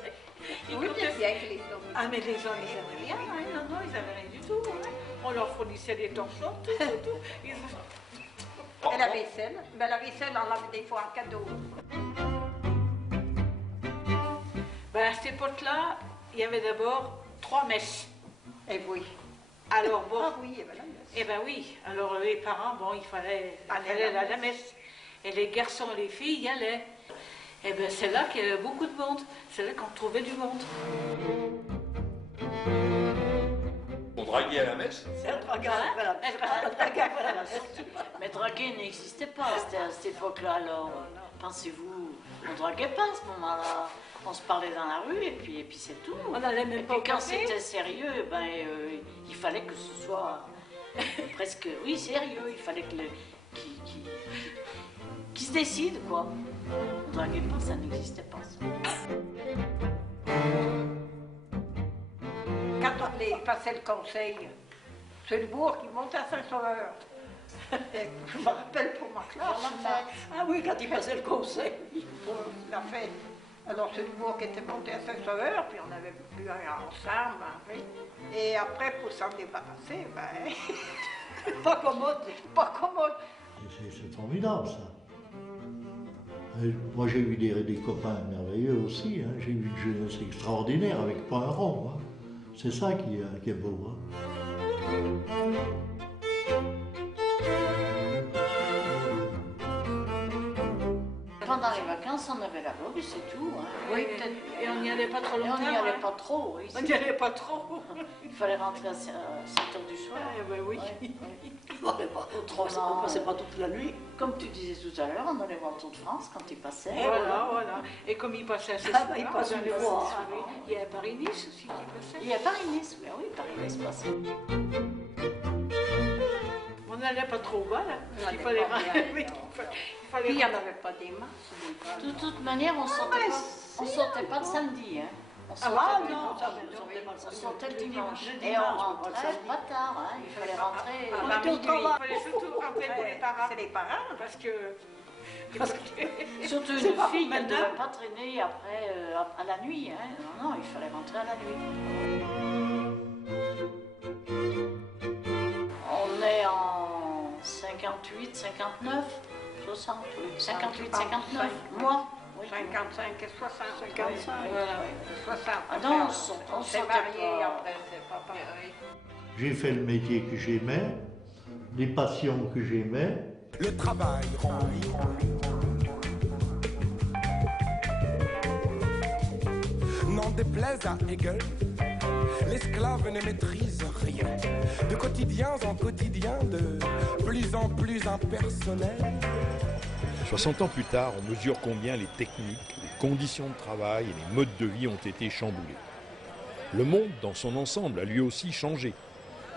Oui, c'est bien que les hommes. Ah, mais les hommes, ils n'avaient rien. Hein. Non, ils n'avaient rien du tout. Hein. On leur fournissait des torchons, tout. Et la vaisselle. Ben, la vaisselle, on l'avait des fois en cadeau. Ben, à cette époque-là, il y avait d'abord 3 messes. Et oui. Alors bon. Ah oui, il y avait la messe. Eh ben oui. Alors les parents, bon, il fallait aller à la messe. Et les garçons et les filles y allaient. Eh ben c'est là qu'il y avait beaucoup de monde. C'est là qu'on trouvait du monde. On draguait à la messe? Mais draguer n'existait pas à cette époque-là, alors pensez-vous, on draguait pas à ce moment-là. On se parlait dans la rue et puis c'est tout. On n'allait même pas au quand café. c'était sérieux, il fallait que ce soit presque, oui, sérieux. Il fallait qu'il se décide, quoi. On draguait pas, ça n'existait pas. Ça. Quand on passait le conseil, c'est le bourg qui montait à Saint-Sauveur. Je me rappelle pour ma classe. Ah oui, quand il passait le conseil. Pour la fête. Alors c'est le bourg qui était monté à Saint-Sauveur, puis on avait bu ensemble. Hein, oui. Et après, pour s'en débarrasser, pas commode. C'est formidable, ça. Et moi, j'ai eu des copains merveilleux aussi. Hein. J'ai eu une jeunesse extraordinaire avec pas un rond. Hein. C'est ça qui est beau. Hein. Pendant les vacances, on avait la vogue et c'est tout. Hein. Oui, et on n'y allait pas trop longtemps. Et on n'y allait hein. pas trop. Oui, On n'y allait pas trop. Il fallait rentrer à 7 h du soir. Ben oui. On ne passait pas toute la nuit. Comme tu disais tout à l'heure, on allait voir Tour de France quand il passait. Et voilà. Et comme il passait assez Ah, souvent, il passe une fois. il y a Paris-Nice aussi qui passait. Il y a Paris-Nice, mais oui, Paris-Nice passait. On n'allait pas trop bas là. Il fallait Puis il n'y en avait pas des masses. De toute manière, on ne sortait pas de samedi. Hein. On Ah sortait non, on sortait le dimanche. Et on rentrait pas tard, hein. Il fallait rentrer. On était au travail. Il fallait surtout rentrer pour les parents. C'est les parents, parce que... Surtout une fille, elle ne devait pas traîner après à la nuit. Hein. Non, il fallait rentrer à la nuit. On est en 58, 59, 60, 58, 59, moi. 55 et 60. 55. Oui. 60. Ah non, on s'est mariés après, c'est pas pareil. J'ai fait le métier que j'aimais, les passions que j'aimais. Le travail rend libre. N'en déplaise à Hegel, l'esclave ne maîtrise rien. De quotidiens en quotidien, de plus en plus impersonnel. 60 ans plus tard, on mesure combien les techniques, les conditions de travail et les modes de vie ont été chamboulés. Le monde, dans son ensemble, a lui aussi changé.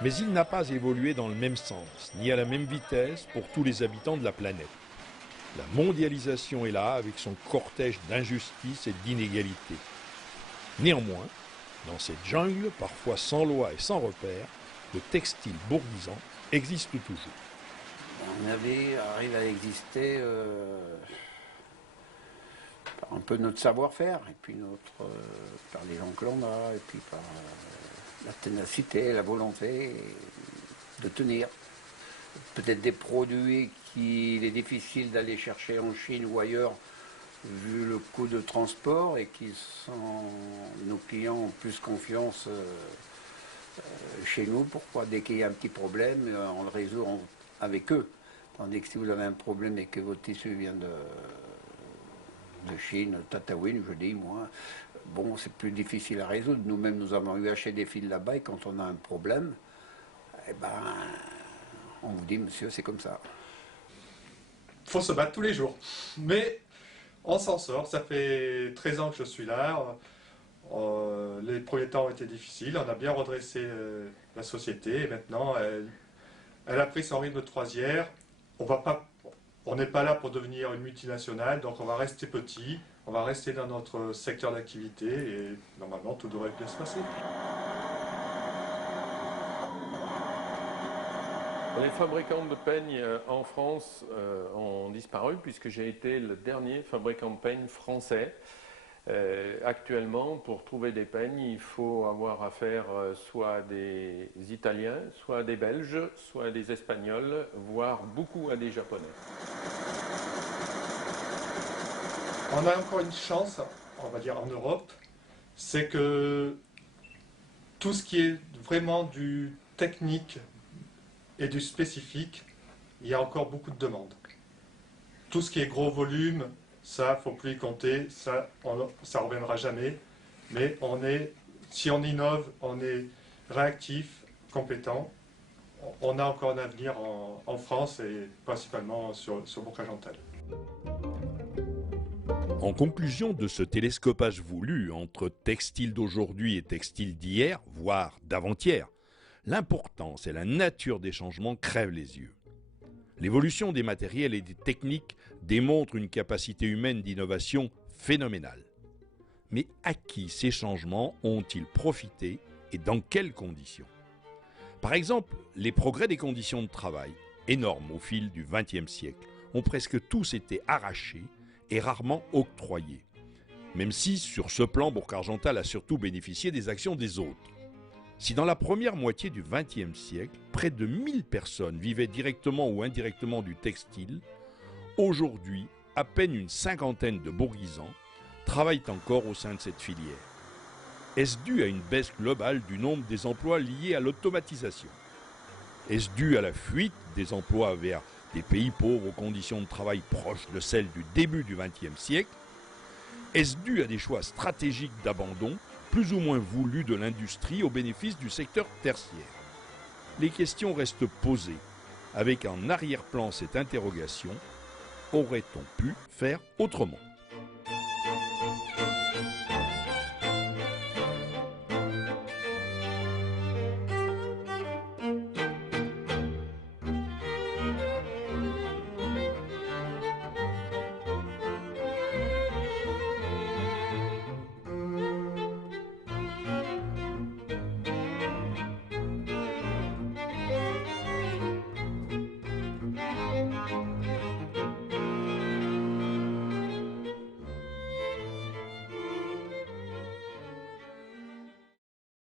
Mais il n'a pas évolué dans le même sens, ni à la même vitesse pour tous les habitants de la planète. La mondialisation est là avec son cortège d'injustices et d'inégalités. Néanmoins, dans cette jungle, parfois sans loi et sans repère, le textile bourguisan existe toujours. On arrive à exister par un peu notre savoir-faire, et puis par les gens que l'on a, et puis par la ténacité, la volonté de tenir. Peut-être des produits qu'il est difficile d'aller chercher en Chine ou ailleurs, vu le coût de transport, et qui sont nos clients ont plus confiance chez nous. Pourquoi dès qu'il y a un petit problème, on le résout avec eux. Tandis que si vous avez un problème et que votre tissu vient de Chine, Tataouine, je dis moi, bon, c'est plus difficile à résoudre. Nous-mêmes, nous avons eu acheté des fils là-bas, et quand on a un problème, eh ben, on vous dit, monsieur, c'est comme ça. Il faut se battre tous les jours. Mais on s'en sort. Ça fait 13 ans que je suis là. Les premiers temps ont été difficiles. On a bien redressé la société. Et maintenant, elle a pris son rythme de croisière. On n'est pas là pour devenir une multinationale, donc on va rester petit. On va rester dans notre secteur d'activité et normalement tout devrait bien se passer. Les fabricants de peignes en France ont disparu puisque j'ai été le dernier fabricant de peignes français. Actuellement, pour trouver des peignes, il faut avoir affaire soit des Italiens, soit des Belges, soit des Espagnols, voire beaucoup à des Japonais. On a encore une chance, on va dire en Europe, c'est que tout ce qui est vraiment du technique et du spécifique, il y a encore beaucoup de demandes. Tout ce qui est gros volume, ça, faut plus y compter, ça reviendra jamais. Mais si on innove, on est réactif, compétent, on a encore un avenir en France et principalement sur Bourg-Argental. En conclusion de ce télescopage voulu entre textile d'aujourd'hui et textile d'hier, voire d'avant-hier, l'importance et la nature des changements crèvent les yeux. L'évolution des matériels et des techniques démontre une capacité humaine d'innovation phénoménale. Mais à qui ces changements ont-ils profité et dans quelles conditions? Par exemple, les progrès des conditions de travail, énormes au fil du XXe siècle, ont presque tous été arrachés et rarement octroyés. Même si, sur ce plan, Bourg-Argental a surtout bénéficié des actions des autres. Si dans la première moitié du XXe siècle, près de 1000 personnes vivaient directement ou indirectement du textile, aujourd'hui, à peine une cinquantaine de bourguisans travaillent encore au sein de cette filière. Est-ce dû à une baisse globale du nombre des emplois liés à l'automatisation? Est-ce dû à la fuite des emplois vers des pays pauvres aux conditions de travail proches de celles du début du XXe siècle? Est-ce dû à des choix stratégiques d'abandon, plus ou moins voulus de l'industrie au bénéfice du secteur tertiaire? Les questions restent posées, avec en arrière-plan cette interrogation: aurait-on pu faire autrement?